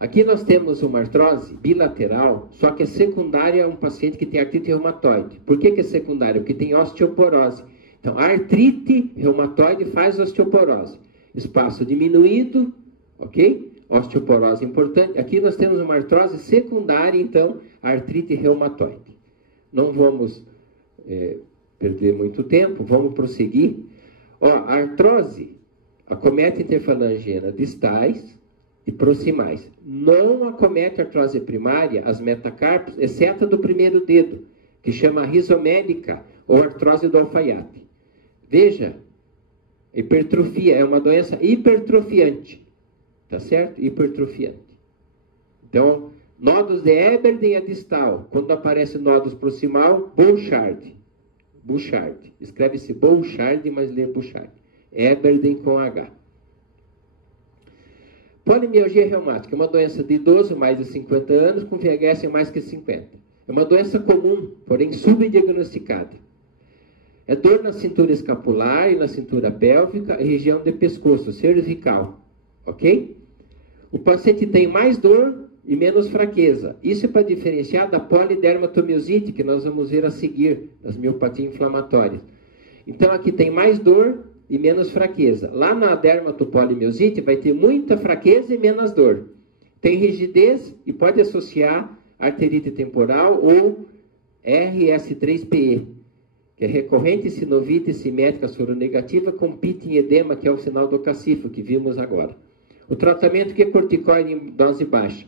Aqui nós temos uma artrose bilateral, só que é secundária a um paciente que tem artrite reumatoide. Por que é secundária? Porque tem osteoporose. Então, a artrite reumatoide faz osteoporose. Espaço diminuído, ok? Osteoporose importante. Aqui nós temos uma artrose secundária, então, a artrite reumatoide. Não vamos perder muito tempo, vamos prosseguir. Ó, a artrose acomete interfalangiana distais e proximais. Não acomete artrose primária, as metacarpos, exceto a do primeiro dedo, que chama rizomélica ou artrose do alfaiate. Veja, hipertrofia é uma doença hipertrofiante, tá certo? Hipertrofiante. Então, nódulos de Eberden a distal, quando aparece nódulos proximal, Bouchard. Bouchard. Escreve-se Bouchard, mas lê Bouchard. Eberden com H. Polimialgia reumática é uma doença de idoso, mais de 50 anos, com VHS mais que 50. É uma doença comum, porém subdiagnosticada. É dor na cintura escapular e na cintura pélvica e região de pescoço, cervical. Ok? O paciente tem mais dor e menos fraqueza. Isso é para diferenciar da polidermatomiosite, que nós vamos ver a seguir, das miopatias inflamatórias. Então, aqui tem mais dor e menos fraqueza. Lá na dermatopolimiosite vai ter muita fraqueza e menos dor. Tem rigidez e pode associar arterite temporal ou RS3PE. que é recorrente, sinovite, simétrica, soronegativa, com pite em edema, que é o sinal do cacifo, que vimos agora. O tratamento que é corticoide em dose baixa.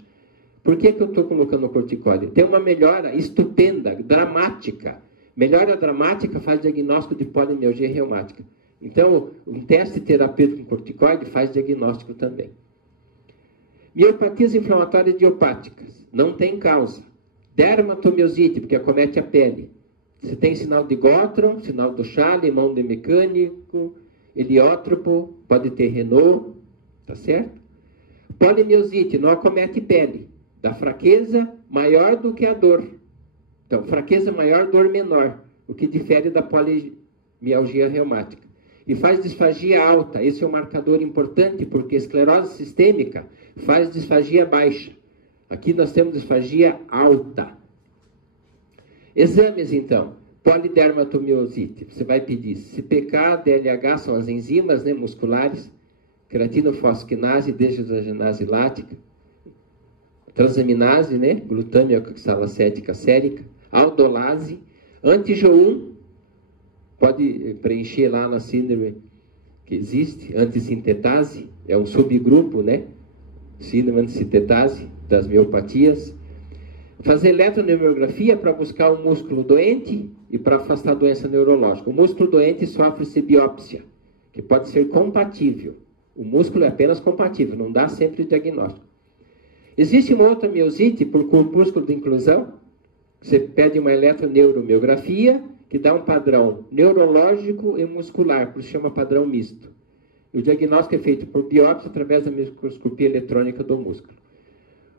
Por que eu estou colocando o corticoide? Tem uma melhora estupenda, dramática. Melhora dramática faz diagnóstico de polimialgia reumática. Então, um teste terapêutico com corticoide faz diagnóstico também. Miopatias inflamatórias idiopáticas. Não tem causa. Dermatomiosite, porque acomete a pele. Você tem sinal de Gottron, sinal do chá, limão de mecânico, heliótropo, pode ter Renault, tá certo? Polimiosite, não acomete pele. Da fraqueza maior do que a dor. Então, fraqueza maior, dor menor, o que difere da polimialgia reumática. E faz disfagia alta. Esse é um marcador importante, porque esclerose sistêmica faz disfagia baixa. Aqui nós temos disfagia alta. Exames, então. Polidermatomiosite. Você vai pedir CPK, DLH, são as enzimas, né, musculares, creatinofosquinase, deshidrogenase lática, transaminase, né, glutâmia oxalacética sérica, aldolase, anti-Jo1, pode preencher lá na síndrome que existe, antissintetase, é um subgrupo, né, síndrome antissintetase das miopatias. Fazer eletroneurografia para buscar o músculo doente e para afastar a doença neurológica. O músculo doente sofre-se biópsia, que pode ser compatível. O músculo é apenas compatível, não dá sempre diagnóstico. Existe uma outra miosite por corpúsculo de inclusão. Você pede uma eletroneuromiografia que dá um padrão neurológico e muscular, por isso chama padrão misto. E o diagnóstico é feito por biópsia através da microscopia eletrônica do músculo.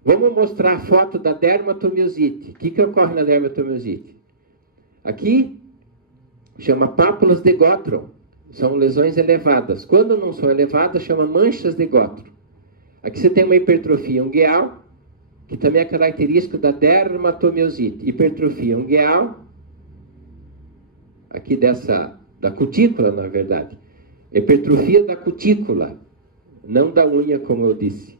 Vamos mostrar a foto da dermatomiosite. O que ocorre na dermatomiosite? Aqui chama pápulas de Gottron. São lesões elevadas. Quando não são elevadas, chama manchas de Gottron. Aqui você tem uma hipertrofia ungueal, que também é característico da dermatomiosite. Hipertrofia ungueal, aqui da cutícula, na verdade. Hipertrofia da cutícula, não da unha, como eu disse.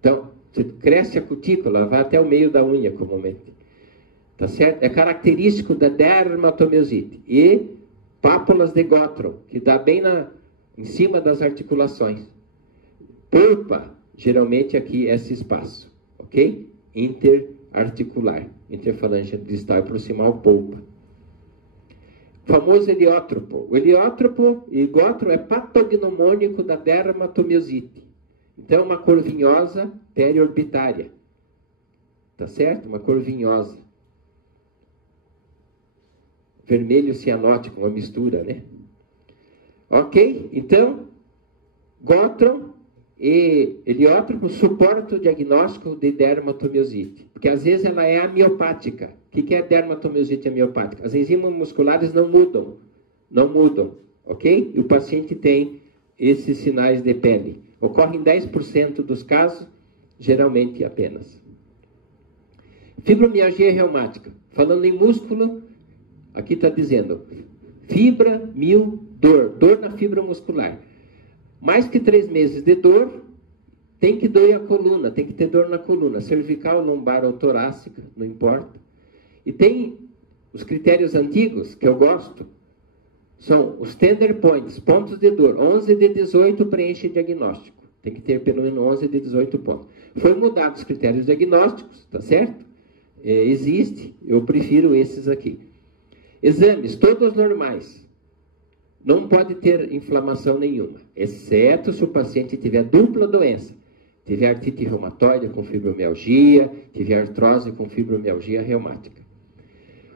Então, você cresce a cutícula, vai até o meio da unha, comumente. Tá certo? É característico da dermatomiosite. E pápulas de Gottron, que dá bem em cima das articulações. Polpa, geralmente aqui esse espaço, ok? Interarticular, interfalange distal e proximal, polpa. O famoso heliótropo. O heliótropo e Gottron é patognomônico da dermatomiosite. Então, uma cor vinhosa periorbitária. Tá certo? Uma cor vinhosa. Vermelho cianótico, uma mistura, né? Ok? Então, Gottron e heliótropo suportam o diagnóstico de dermatomiosite. Porque às vezes ela é amiopática. O que é dermatomiosite amiopática? As enzimas musculares não mudam. Não mudam. Ok? E o paciente tem esses sinais de pele. Ocorre em 10% dos casos, geralmente apenas. Fibromialgia reumática. Falando em músculo, aqui está dizendo fibra, mil, dor. Dor na fibra muscular. Mais que 3 meses de dor, tem que doer a coluna, tem que ter dor na coluna. Cervical, lombar ou torácica, não importa. E tem os critérios antigos, que eu gosto, são os tender points, pontos de dor. 11 de 18 preenche diagnóstico. Tem que ter pelo menos 11 de 18 pontos. Foi mudado os critérios diagnósticos, tá certo? Existe, eu prefiro esses aqui. Exames, todos normais. Não pode ter inflamação nenhuma, exceto se o paciente tiver dupla doença. Tiver artrite reumatoide com fibromialgia, tiver artrose com fibromialgia reumática.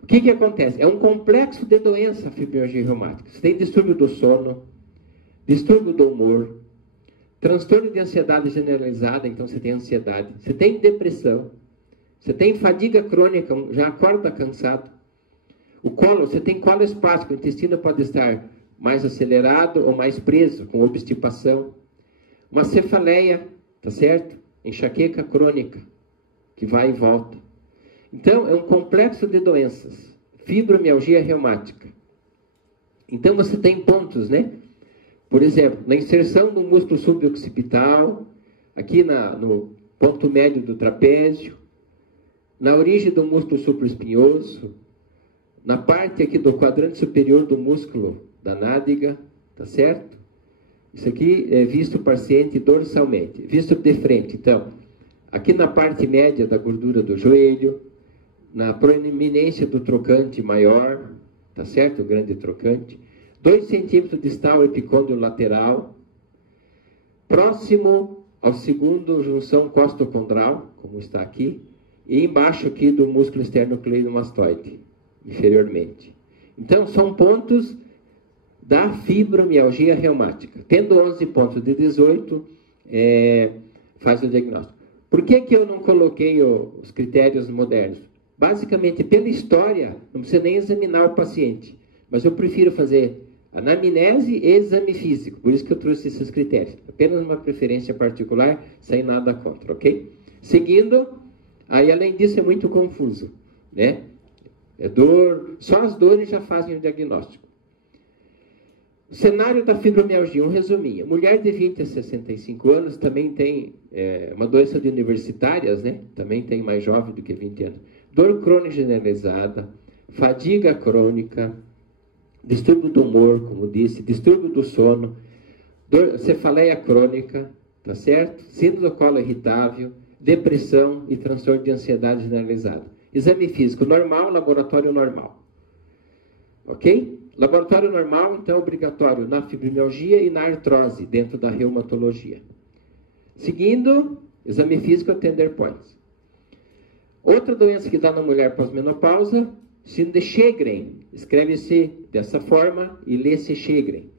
O que acontece? É um complexo de doença a fibromialgia reumática. Você tem distúrbio do sono, distúrbio do humor, transtorno de ansiedade generalizada, então você tem ansiedade, você tem depressão, você tem fadiga crônica, já acorda cansado. O colo, você tem colo espástico, o intestino pode estar mais acelerado ou mais preso, com obstipação. Uma cefaleia, tá certo? Enxaqueca crônica, que vai e volta. Então, é um complexo de doenças. Fibromialgia reumática. Então, você tem pontos, né? Por exemplo, na inserção do músculo suboccipital, aqui no ponto médio do trapézio, na origem do músculo supraespinhoso, na parte aqui do quadrante superior do músculo da nádega, tá certo? Isso aqui é visto o paciente dorsalmente, visto de frente. Então, aqui na parte média da gordura do joelho, na proeminência do trocante maior, tá certo? O grande trocante. 2 centímetros distal epicôndrio lateral, próximo ao segundo junção costocondral, como está aqui, e embaixo aqui do músculo esternocleidomastoide, inferiormente. Então, são pontos da fibromialgia reumática. Tendo 11 pontos de 18, faz o diagnóstico. Por que eu não coloquei os critérios modernos? Basicamente, pela história, não precisa nem examinar o paciente, mas eu prefiro fazer anamnese e exame físico, por isso que eu trouxe esses critérios. Apenas uma preferência particular, sem nada contra, ok? Seguindo, aí além disso é muito confuso, né? É dor, só as dores já fazem o diagnóstico. O cenário da fibromialgia, um resuminho. Mulher de 20 a 65 anos também tem uma doença de universitárias, né? Também tem mais jovem do que 20 anos. Dor crônica generalizada, fadiga crônica, distúrbio do humor, como disse, distúrbio do sono, cefaleia crônica, tá certo? Síndrome do colo irritável, depressão e transtorno de ansiedade generalizada. Exame físico normal, laboratório normal. Ok? Laboratório normal, então, obrigatório na fibromialgia e na artrose, dentro da reumatologia. Seguindo, exame físico, tender points. Outra doença que dá na mulher pós-menopausa, síndrome de Sjögren. Escreve-se dessa forma e lê-se Sjögren.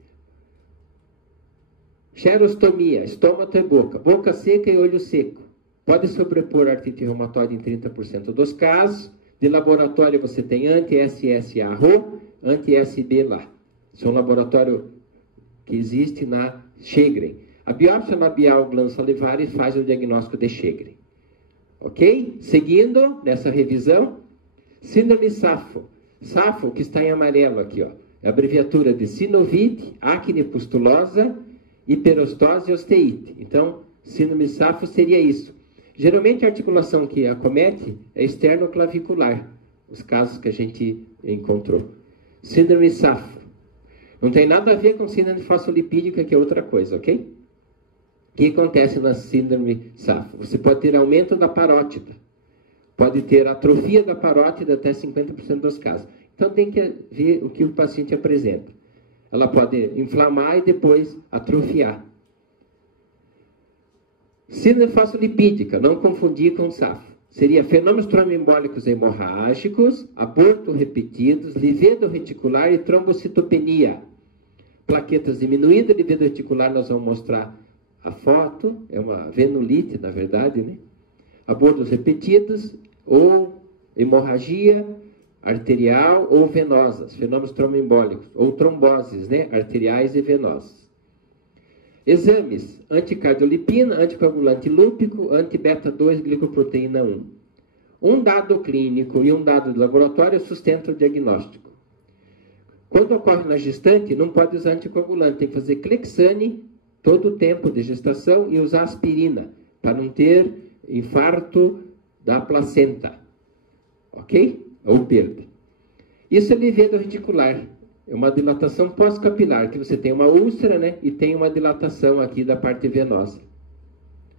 Xerostomia, estômago e boca. Boca seca e olho seco. Pode sobrepor artrite reumatoide em 30% dos casos. De laboratório você tem anti-SSA-RO, anti-SB-LA. Isso é um laboratório que existe na Sjögren. A biópsia labial glândula salivares faz o diagnóstico de Sjögren. Ok? Seguindo, nessa revisão, síndrome SAFO. SAFO, que está em amarelo aqui, ó. É a abreviatura de sinovite, acne pustulosa, hiperostose e osteite. Então, síndrome SAFO seria isso. Geralmente a articulação que acomete é externoclavicular, os casos que a gente encontrou. Síndrome SAFO. Não tem nada a ver com síndrome fosfolipídica, que é outra coisa, ok? O que acontece na síndrome SAFO? Você pode ter aumento da parótida, pode ter atrofia da parótida até 50% dos casos. Então tem que ver o que o paciente apresenta. Ela pode inflamar e depois atrofiar. Síndrome fosfolipídica, não confundir com SAFO. Seria fenômenos tromboembólicos hemorrágicos, aborto repetidos, livedo reticular e trombocitopenia. Plaquetas diminuídas, livedo reticular, nós vamos mostrar a foto, é uma venulite, na verdade, né? Abortos repetidos, ou hemorragia arterial ou venosas, fenômenos tromboembólicos, ou tromboses, né? Arteriais e venosas. Exames: anticardiolipina, anticoagulante lúpico, anti-beta-2, glicoproteína 1. Um dado clínico e um dado de laboratório sustenta o diagnóstico. Quando ocorre na gestante, não pode usar anticoagulante, tem que fazer Clexane todo o tempo de gestação e usar aspirina, para não ter infarto da placenta, ok? Ou perda. Isso é livedo reticular. É uma dilatação pós-capilar, que você tem uma úlcera, né? E tem uma dilatação aqui da parte venosa.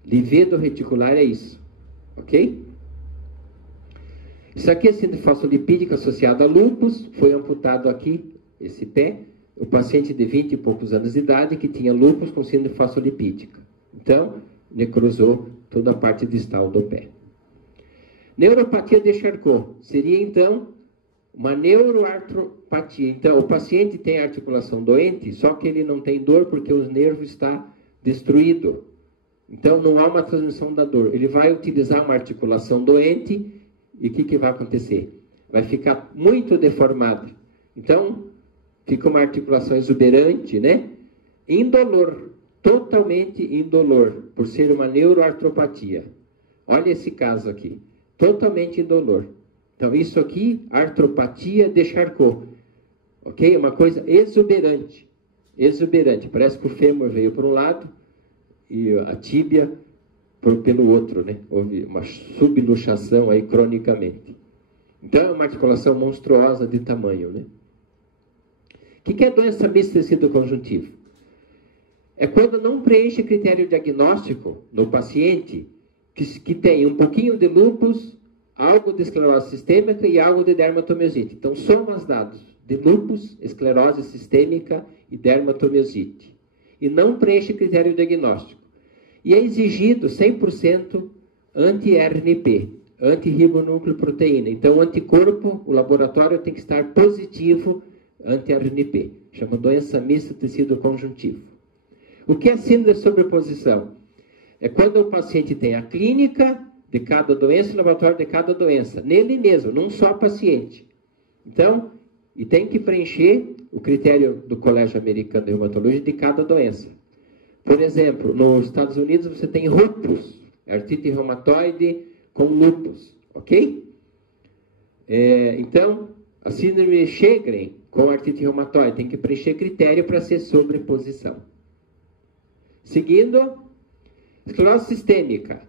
Livedo reticular é isso. Ok? Isso aqui é síndrome fosfolipídica associada a lúpus. Foi amputado aqui, esse pé. O paciente de 20 e poucos anos de idade que tinha lúpus com síndrome fosfolipídica. Então, necrosou toda a parte distal do pé. Neuropatia de Charcot. Seria, então, uma neuroartropatia. Então, o paciente tem a articulação doente, só que ele não tem dor porque o nervo está destruído. Então, não há uma transmissão da dor. Ele vai utilizar uma articulação doente e o que vai acontecer? Vai ficar muito deformado. Então, fica uma articulação exuberante, né? Indolor, totalmente indolor, por ser uma neuroartropatia. Olha esse caso aqui, totalmente indolor. Então, isso aqui, artropatia de Charcot, ok? Uma coisa exuberante, exuberante. Parece que o fêmur veio por um lado e a tíbia pelo outro, né? Houve uma subluxação aí cronicamente. Então, é uma articulação monstruosa de tamanho, né? O que é doença mista tecido conjuntivo? É quando não preenche critério diagnóstico no paciente que tem um pouquinho de lúpus, algo de esclerose sistêmica e algo de dermatomiosite. Então, soma os dados de lúpus, esclerose sistêmica e dermatomiosite. E não preenche critério diagnóstico. E é exigido 100% anti-RNP, antirribonucleoproteína. Então, o anticorpo, o laboratório tem que estar positivo anti-RNP. Chama doença mista tecido conjuntivo. O que é síndrome de sobreposição? É quando o paciente tem a clínica de cada doença e o laboratório de cada doença. Nele mesmo, não só paciente. Então, e tem que preencher o critério do Colégio Americano de Reumatologia de cada doença. Por exemplo, nos Estados Unidos você tem lúpus, artrite reumatoide com lúpus, ok? Então, a síndrome de Sjögren com artrite reumatoide tem que preencher critério para ser sobreposição. Seguindo, esclerose sistêmica.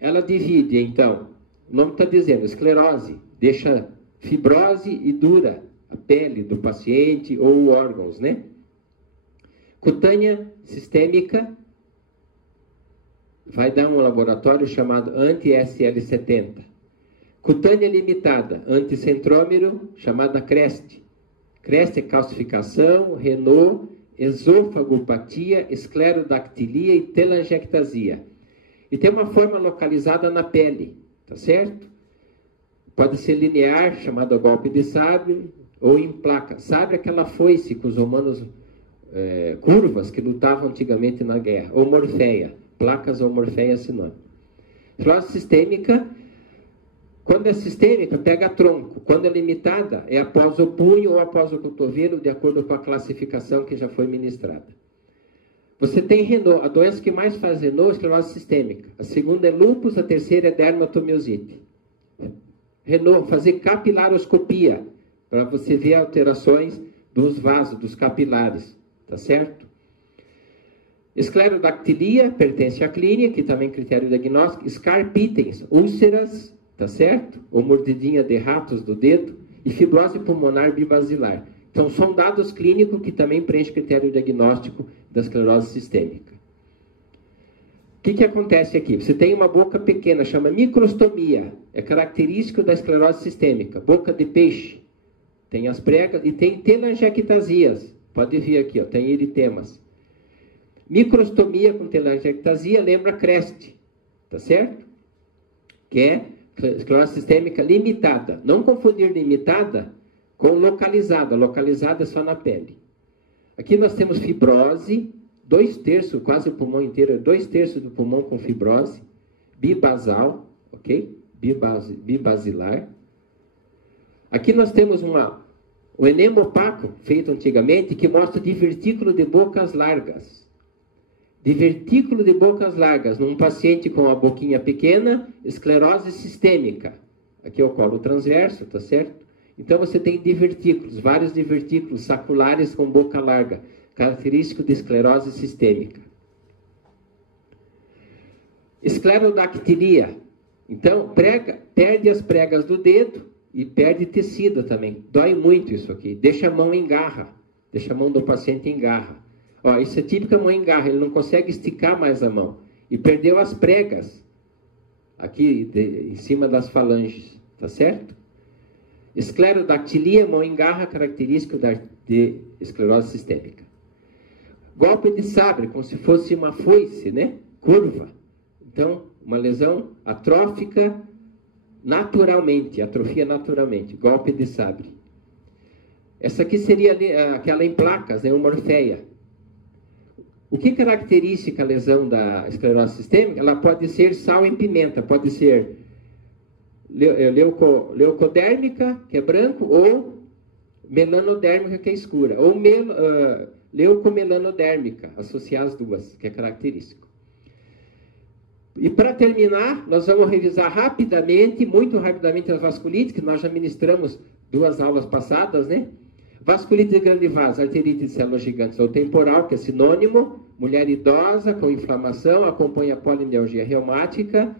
Ela divide, então, o nome está dizendo, esclerose, deixa fibrose e dura a pele do paciente ou órgãos, né? Cutânea sistêmica vai dar um laboratório chamado anti-SL70. Cutânea limitada, anticentrómero, chamada CREST. CREST é calcificação, Renault, esôfagopatia, esclerodactilia e telangiectasia. E tem uma forma localizada na pele, tá certo? Pode ser linear, chamado golpe de sabre, ou em placa. Sabe aquela foice que os romanos curvas que lutavam antigamente na guerra? Ou morfeia. Placas ou morfeia sinônimo. Esclerose sistêmica, quando é sistêmica, pega tronco. Quando é limitada, é após o punho ou após o cotovelo, de acordo com a classificação que já foi ministrada. Você tem Renault, a doença que mais faz Renault é esclerose sistêmica. A segunda é lúpus, a terceira é dermatomiosite. Renault, fazer capilaroscopia, para você ver alterações dos vasos, dos capilares, tá certo? Esclerodactilia, pertence à clínica, que também é critério diagnóstico. Scar pitens, úlceras, tá certo? Ou mordidinha de ratos do dedo. E fibrose pulmonar bibasilar. Então, são dados clínicos que também preenchem critério diagnóstico da esclerose sistêmica. O que acontece aqui? Você tem uma boca pequena, chama microstomia. É característico da esclerose sistêmica. Boca de peixe. Tem as pregas e tem telangiectasias. Pode vir aqui, ó, tem eritemas. Microstomia com telangiectasia lembra CREST, tá certo? Que é esclerose sistêmica limitada. Não confundir limitada com localizada. Localizada é só na pele. Aqui nós temos fibrose, 2/3, quase o pulmão inteiro, 2/3 do pulmão com fibrose, bibasal, ok? Bibasilar. Aqui nós temos o enema opaco, feito antigamente, que mostra divertículo de bocas largas. Divertículo de bocas largas, num paciente com a boquinha pequena, esclerose sistêmica. Aqui é o colo transverso, tá certo? Então você tem divertículos, vários divertículos saculares com boca larga, característico de esclerose sistêmica. Esclerodactilia. Então, perde as pregas do dedo e perde tecido também. Dói muito isso aqui. Deixa a mão em garra. Deixa a mão do paciente em garra. Ó, isso é típico, a mão em garra. Ele não consegue esticar mais a mão. E perdeu as pregas aqui em cima das falanges. Tá certo? Esclerodactilia, mão em garra, característico de esclerose sistêmica. Golpe de sabre, como se fosse uma foice, né? Curva. Então, uma lesão atrófica naturalmente, atrofia naturalmente. Golpe de sabre. Essa aqui seria aquela em placas, né? Uma morfeia. O que caracteriza a lesão da esclerose sistêmica? Ela pode ser sal em pimenta, pode ser leucodérmica, que é branco, ou melanodérmica, que é escura, ou leucomelanodérmica, associar as duas, que é característico. E para terminar, nós vamos revisar rapidamente, muito rapidamente, as vasculites, que nós já ministramos 2 aulas passadas, né? Vasculite de grande vaso, arterite de células gigantes ou temporal, que é sinônimo, mulher idosa com inflamação, acompanha polineurgia reumática,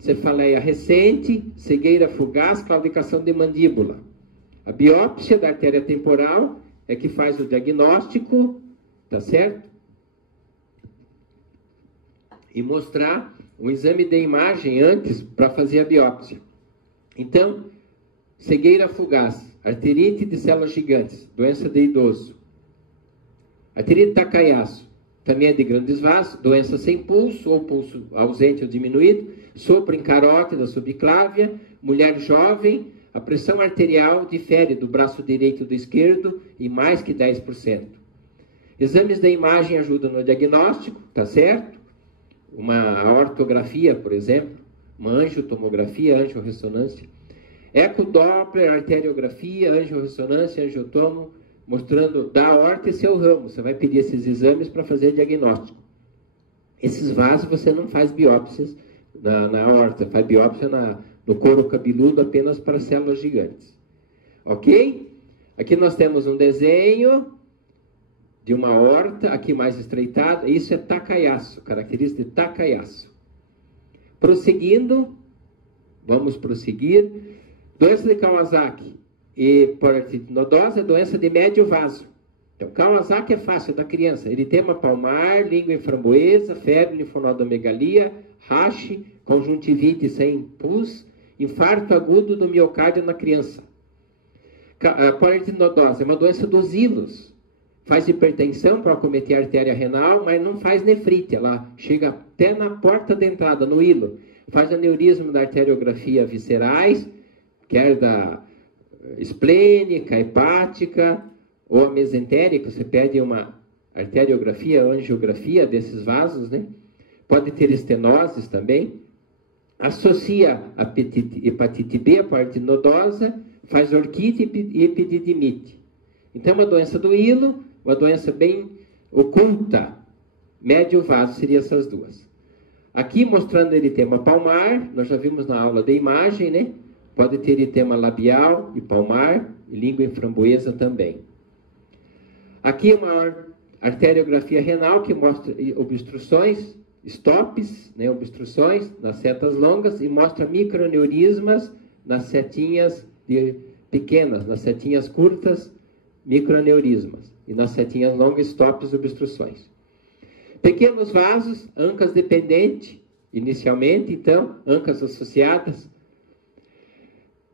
cefaleia recente, cegueira fugaz, claudicação de mandíbula. A biópsia da artéria temporal é que faz o diagnóstico, tá certo? E mostrar um exame de imagem antes para fazer a biópsia. Então, cegueira fugaz, arterite de células gigantes, doença de idoso. Arterite Takayasu, também é de grandes vasos, doença sem pulso, ou pulso ausente ou diminuído, sopro em carótida subclávia, mulher jovem, a pressão arterial difere do braço direito do esquerdo em mais que 10%. Exames da imagem ajudam no diagnóstico, tá certo? Uma ortografia, por exemplo, uma angiotomografia, angiorressonância. Ecodoppler, arteriografia, angiorressonância, angiotomo, mostrando da aorta e seu ramo. Você vai pedir esses exames para fazer diagnóstico. Esses vasos você não faz biópsias na aorta, faz biópsia no couro cabeludo apenas para células gigantes. Ok? Aqui nós temos um desenho de uma aorta, aqui mais estreitada. Isso é Takayasu, característica de Takayasu. Prosseguindo, vamos prosseguir. Doença de Kawasaki e poliartrite nodosa é doença de médio vaso. Então, Kawasaki é fácil da criança. Eritema palmar, língua em framboesa, febre, linfonodomegalia, rache, conjuntivite sem pus, infarto agudo do miocárdio na criança. Poliartrite nodosa é uma doença dos hilos. Faz hipertensão para acometer a artéria renal, mas não faz nefrite. Ela chega até na porta de entrada, no hilo. Faz aneurisma da arteriografia viscerais, quer da esplênica, hepática, ou a mesentérica. Você pede uma arteriografia, angiografia desses vasos, né? Pode ter estenoses também. Associa a hepatite B, a parte nodosa, faz orquite e epididimite. Então, uma doença do hilo, uma doença bem oculta. Médio vaso seria essas duas. Aqui mostrando eritema palmar, nós já vimos na aula de imagem, né? Pode ter eritema labial e palmar, e língua em framboesa também. Aqui uma arteriografia renal que mostra obstruções, stops, né? Obstruções nas setas longas, e mostra microaneurismas nas setinhas pequenas, nas setinhas curtas, microaneurismas, e nas setinhas longas, stops, obstruções. Pequenos vasos, ANCAS dependente, inicialmente, então, ANCAS associadas,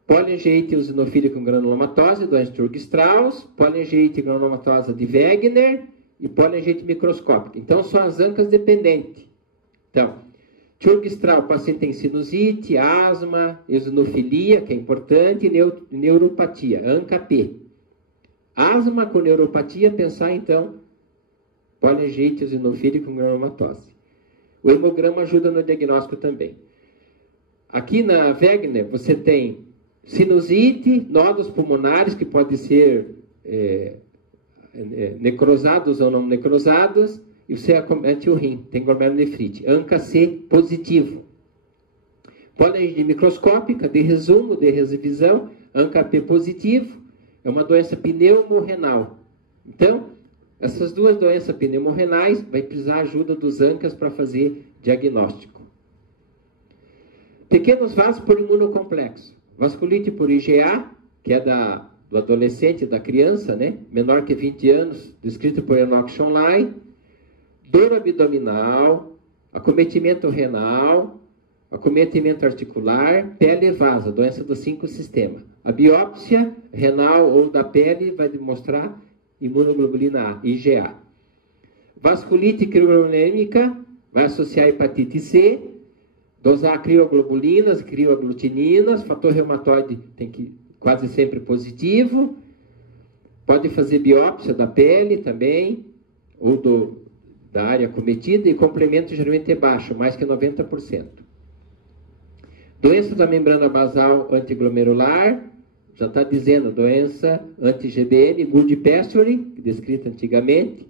poliangiite eosinofílica com granulomatose, doença de Sturge-Strauss, poliangiite granulomatosa de Wegener e poliangiite microscópica. Então, são as ANCAS dependentes. Então, Sturge-Strauss, paciente tem sinusite, asma, eosinofilia, que é importante, e neuropatia, ANCA-P. Asma com neuropatia, pensar então, poliangiite eosinofílica com granulomatose. O hemograma ajuda no diagnóstico também. Aqui na Wegener, você tem sinusite, nódulos pulmonares, que podem ser necrosados ou não necrosados, e você acomete o rim, tem glomerulonefrite, ANCA-C positivo. Poliangiite microscópica, de resumo, de revisão, ANCA-P positivo, é uma doença pneumorrenal. Então, essas duas doenças pneumorrenais vai precisar ajuda dos ANCAS para fazer diagnóstico. Pequenos vasos por imunocomplexo. Vasculite por IgA, que é do adolescente, da criança, né? Menor que 20 anos, descrito por Enoch Schonlein. Dor abdominal, acometimento renal, acometimento articular, pele evasa, doença do 5 sistema. A biópsia renal ou da pele vai demonstrar imunoglobulina A, IgA. Vasculite crioglobulinêmica vai associar hepatite C, dosar crioglobulinas, crioaglutininas, fator reumatoide tem que quase sempre positivo. Pode fazer biópsia da pele também, ou da área acometida, e complemento geralmente é baixo, mais que 90%. Doença da membrana basal antiglomerular, já está dizendo, doença anti-GBM, Gould-Pestary, descrita antigamente,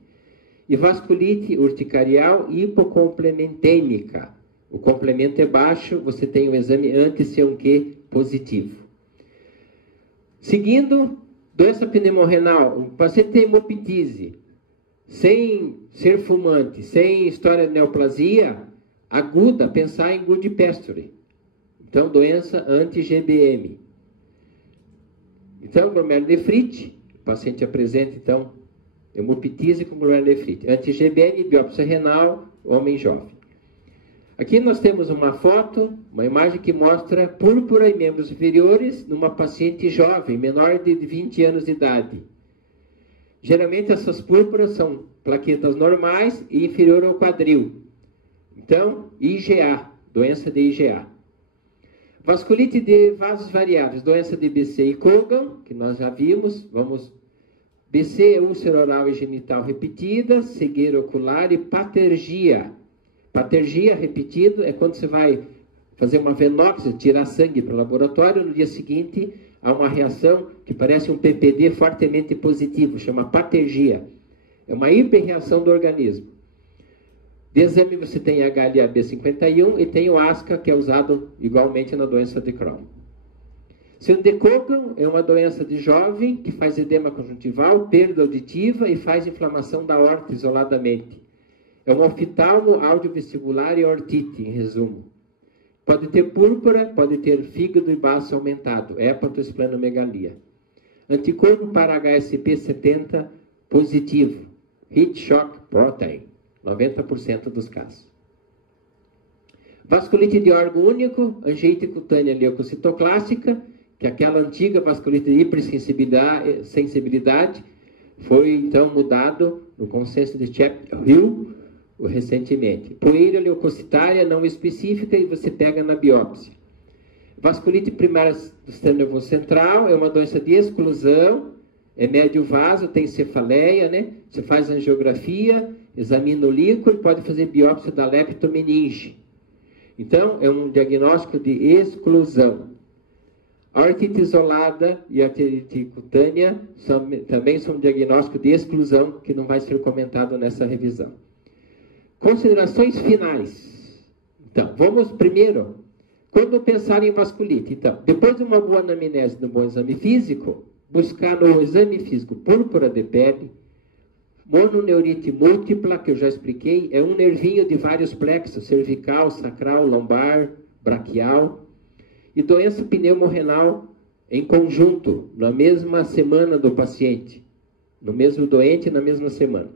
e vasculite urticarial hipocomplementêmica. O complemento é baixo, você tem o exame anti-C1Q positivo. Seguindo, doença pneumorrenal, o paciente tem hemoptise, sem ser fumante, sem história de neoplasia aguda, pensar em Gould-Pestary. Então, doença anti-GBM. Então, glomerulonefrite, o paciente apresenta, então, hemoptise com glomerulonefrite. Anti-GBM, biópsia renal, homem jovem. Aqui nós temos uma foto, uma imagem que mostra púrpura em membros inferiores numa paciente jovem, menor de 20 anos de idade. Geralmente essas púrpuras são plaquetas normais e inferior ao quadril. Então, IgA, doença de IgA. Vasculite de vasos variáveis, doença de BC e Cogan, que nós já vimos. Vamos. BC é úlcera oral e genital repetida, cegueira ocular e patergia. Patergia repetido é quando você vai fazer uma venópsia, tirar sangue para o laboratório, no dia seguinte há uma reação que parece um PPD fortemente positivo, chama patergia. É uma hiperreação do organismo. De exame você tem HLA-B51 e tem o ASCA, que é usado igualmente na doença de Crohn. Síndrome de Cogan é uma doença de jovem que faz edema conjuntival, perda auditiva e faz inflamação da aorta isoladamente. É um oftalmo audiovestibular e aortite, em resumo. Pode ter púrpura, pode ter fígado e baço aumentado, hepatosplenomegalia. Anticorpo para HSP70 positivo, heat shock protein, 90% dos casos. Vasculite de órgão único, angiite cutânea leucocitoclássica, que é aquela antiga vasculite de hipersensibilidade, foi então mudado no consenso de Chapel-Hill recentemente. Poeira leucocitária não específica e você pega na biópsia. Vasculite primária do sistema nervoso central é uma doença de exclusão, é médio vaso, tem cefaleia, né? Você faz angiografia, examina o líquor e pode fazer biópsia da leptomeninge. Então, é um diagnóstico de exclusão. A artrite isolada e a artrite cutânea também são diagnósticos de exclusão, que não vai ser comentado nessa revisão. Considerações finais. Então, vamos primeiro, quando pensar em vasculite, então, depois de uma boa anamnese, de um bom exame físico, buscar no exame físico púrpura de pele, mononeurite múltipla, que eu já expliquei, é um nervinho de vários plexos, cervical, sacral, lombar, braquial, e doença pneumorrenal em conjunto, na mesma semana do paciente, no mesmo doente, na mesma semana.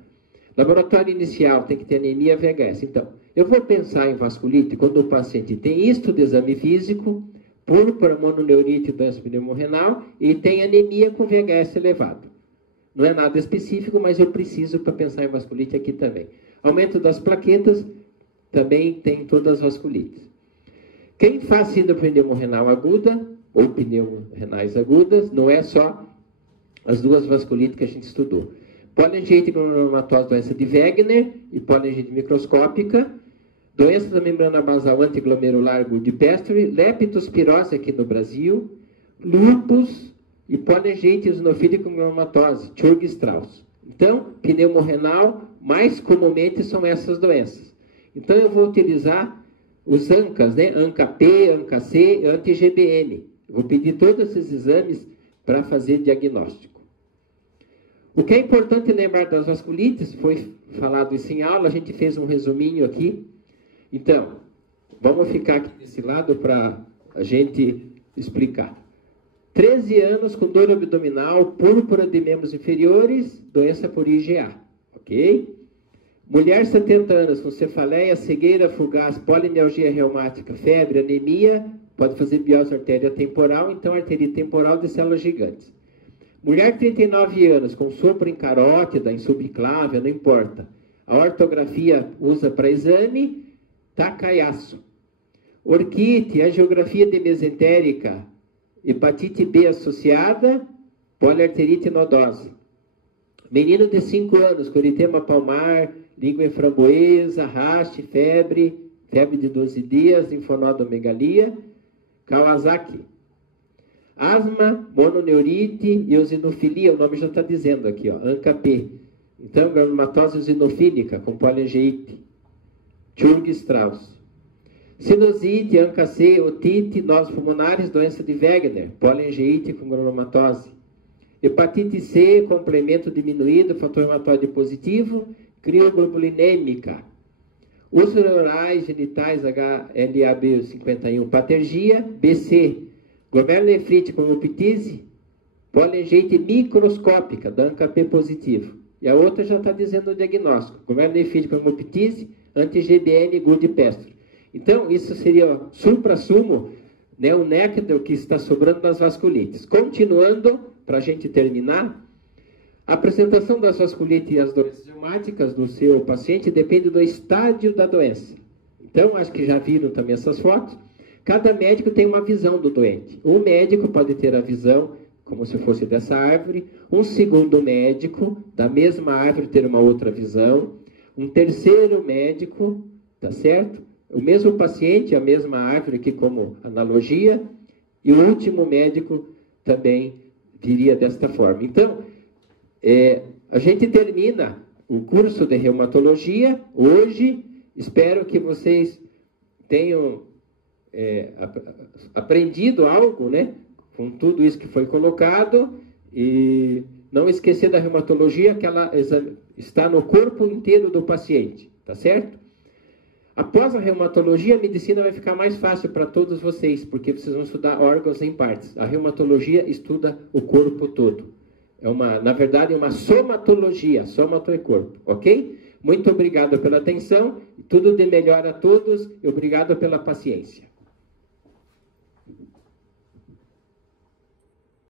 Laboratório inicial tem que ter anemia VHS. Então, eu vou pensar em vasculite quando o paciente tem isto de exame físico, púrpura, mononeurite, doença pneumorrenal, e tem anemia com VHS elevado. Não é nada específico, mas eu preciso para pensar em vasculite aqui também. Aumento das plaquetas, também tem todas as vasculites. Quem faz síndrome pneumorrenal aguda, ou pneumorrenais agudas, não é só as duas vasculites que a gente estudou. Poliangiite glomerulomatose, doença de Wegener, e poliangiite microscópica, doença da membrana basal antiglomerular Goodpasture, leptospirose aqui no Brasil, lúpus e poliangiite eosinofílica glomerulomatose, Churg-Strauss. Então, pneumorrenal, mais comumente são essas doenças. Então, eu vou utilizar os ANCAs, né? ANCA-P, ANCA-C, anti-GBM. Vou pedir todos esses exames para fazer diagnóstico. O que é importante lembrar das vasculites, foi falado isso em aula, a gente fez um resuminho aqui. Então, vamos ficar aqui desse lado para a gente explicar. 13 anos com dor abdominal, púrpura de membros inferiores, doença por IgA, ok? Mulher 70 anos com cefaleia, cegueira fugaz, polinealgia reumática, febre, anemia, pode fazer biose artéria temporal, então artéria temporal de células gigantes. Mulher 39 anos com sopro em carótida, em subclávia, não importa. A ortografia usa para exame, Takayasu. Orquite, angiografia de mesentérica, hepatite B associada, poliarterite nodose. Menino de 5 anos com eritema palmar, língua em framboesa, raste, febre de 12 dias, linfonodomegalia, Kawasaki. Asma, mononeurite e eosinofilia, o nome já está dizendo aqui, ó, ANCA-P. Então, granulomatose eosinofílica com poliangiite, Churg-Strauss. Sinusite, ANCA-C, otite, nós pulmonares, doença de Wegener, poliangiite com granulomatose. Hepatite C, complemento diminuído, fator hematóide positivo, crioglobulinêmica. úlceras orais, genitais, HLA-B51, patergia, BC, glomerulonefrite com lupitise, polengite microscópica, da ANCA-P positivo. E a outra já está dizendo o diagnóstico, glomerulonefrite com lupitise, anti-GBN, good pestro. Então, isso seria supra-sumo, né, o néctar que está sobrando das vasculites. Continuando, para a gente terminar, a apresentação das vasculites e as doenças reumáticas do seu paciente depende do estádio da doença. Então, acho que já viram também essas fotos. Cada médico tem uma visão do doente. Um médico pode ter a visão como se fosse dessa árvore, um segundo médico da mesma árvore ter uma outra visão, um terceiro médico, tá certo? O mesmo paciente, a mesma árvore aqui como analogia, e o último médico também viria desta forma. Então, a gente termina o curso de reumatologia hoje. Espero que vocês tenham aprendido algo, né, com tudo isso que foi colocado, e não esquecer da reumatologia, que ela está no corpo inteiro do paciente, tá certo? Após a reumatologia, a medicina vai ficar mais fácil para todos vocês, porque vocês vão estudar órgãos em partes. A reumatologia estuda o corpo todo. Na verdade, é uma somatologia, somato é corpo, ok? Muito obrigado pela atenção, tudo de melhor a todos e obrigado pela paciência.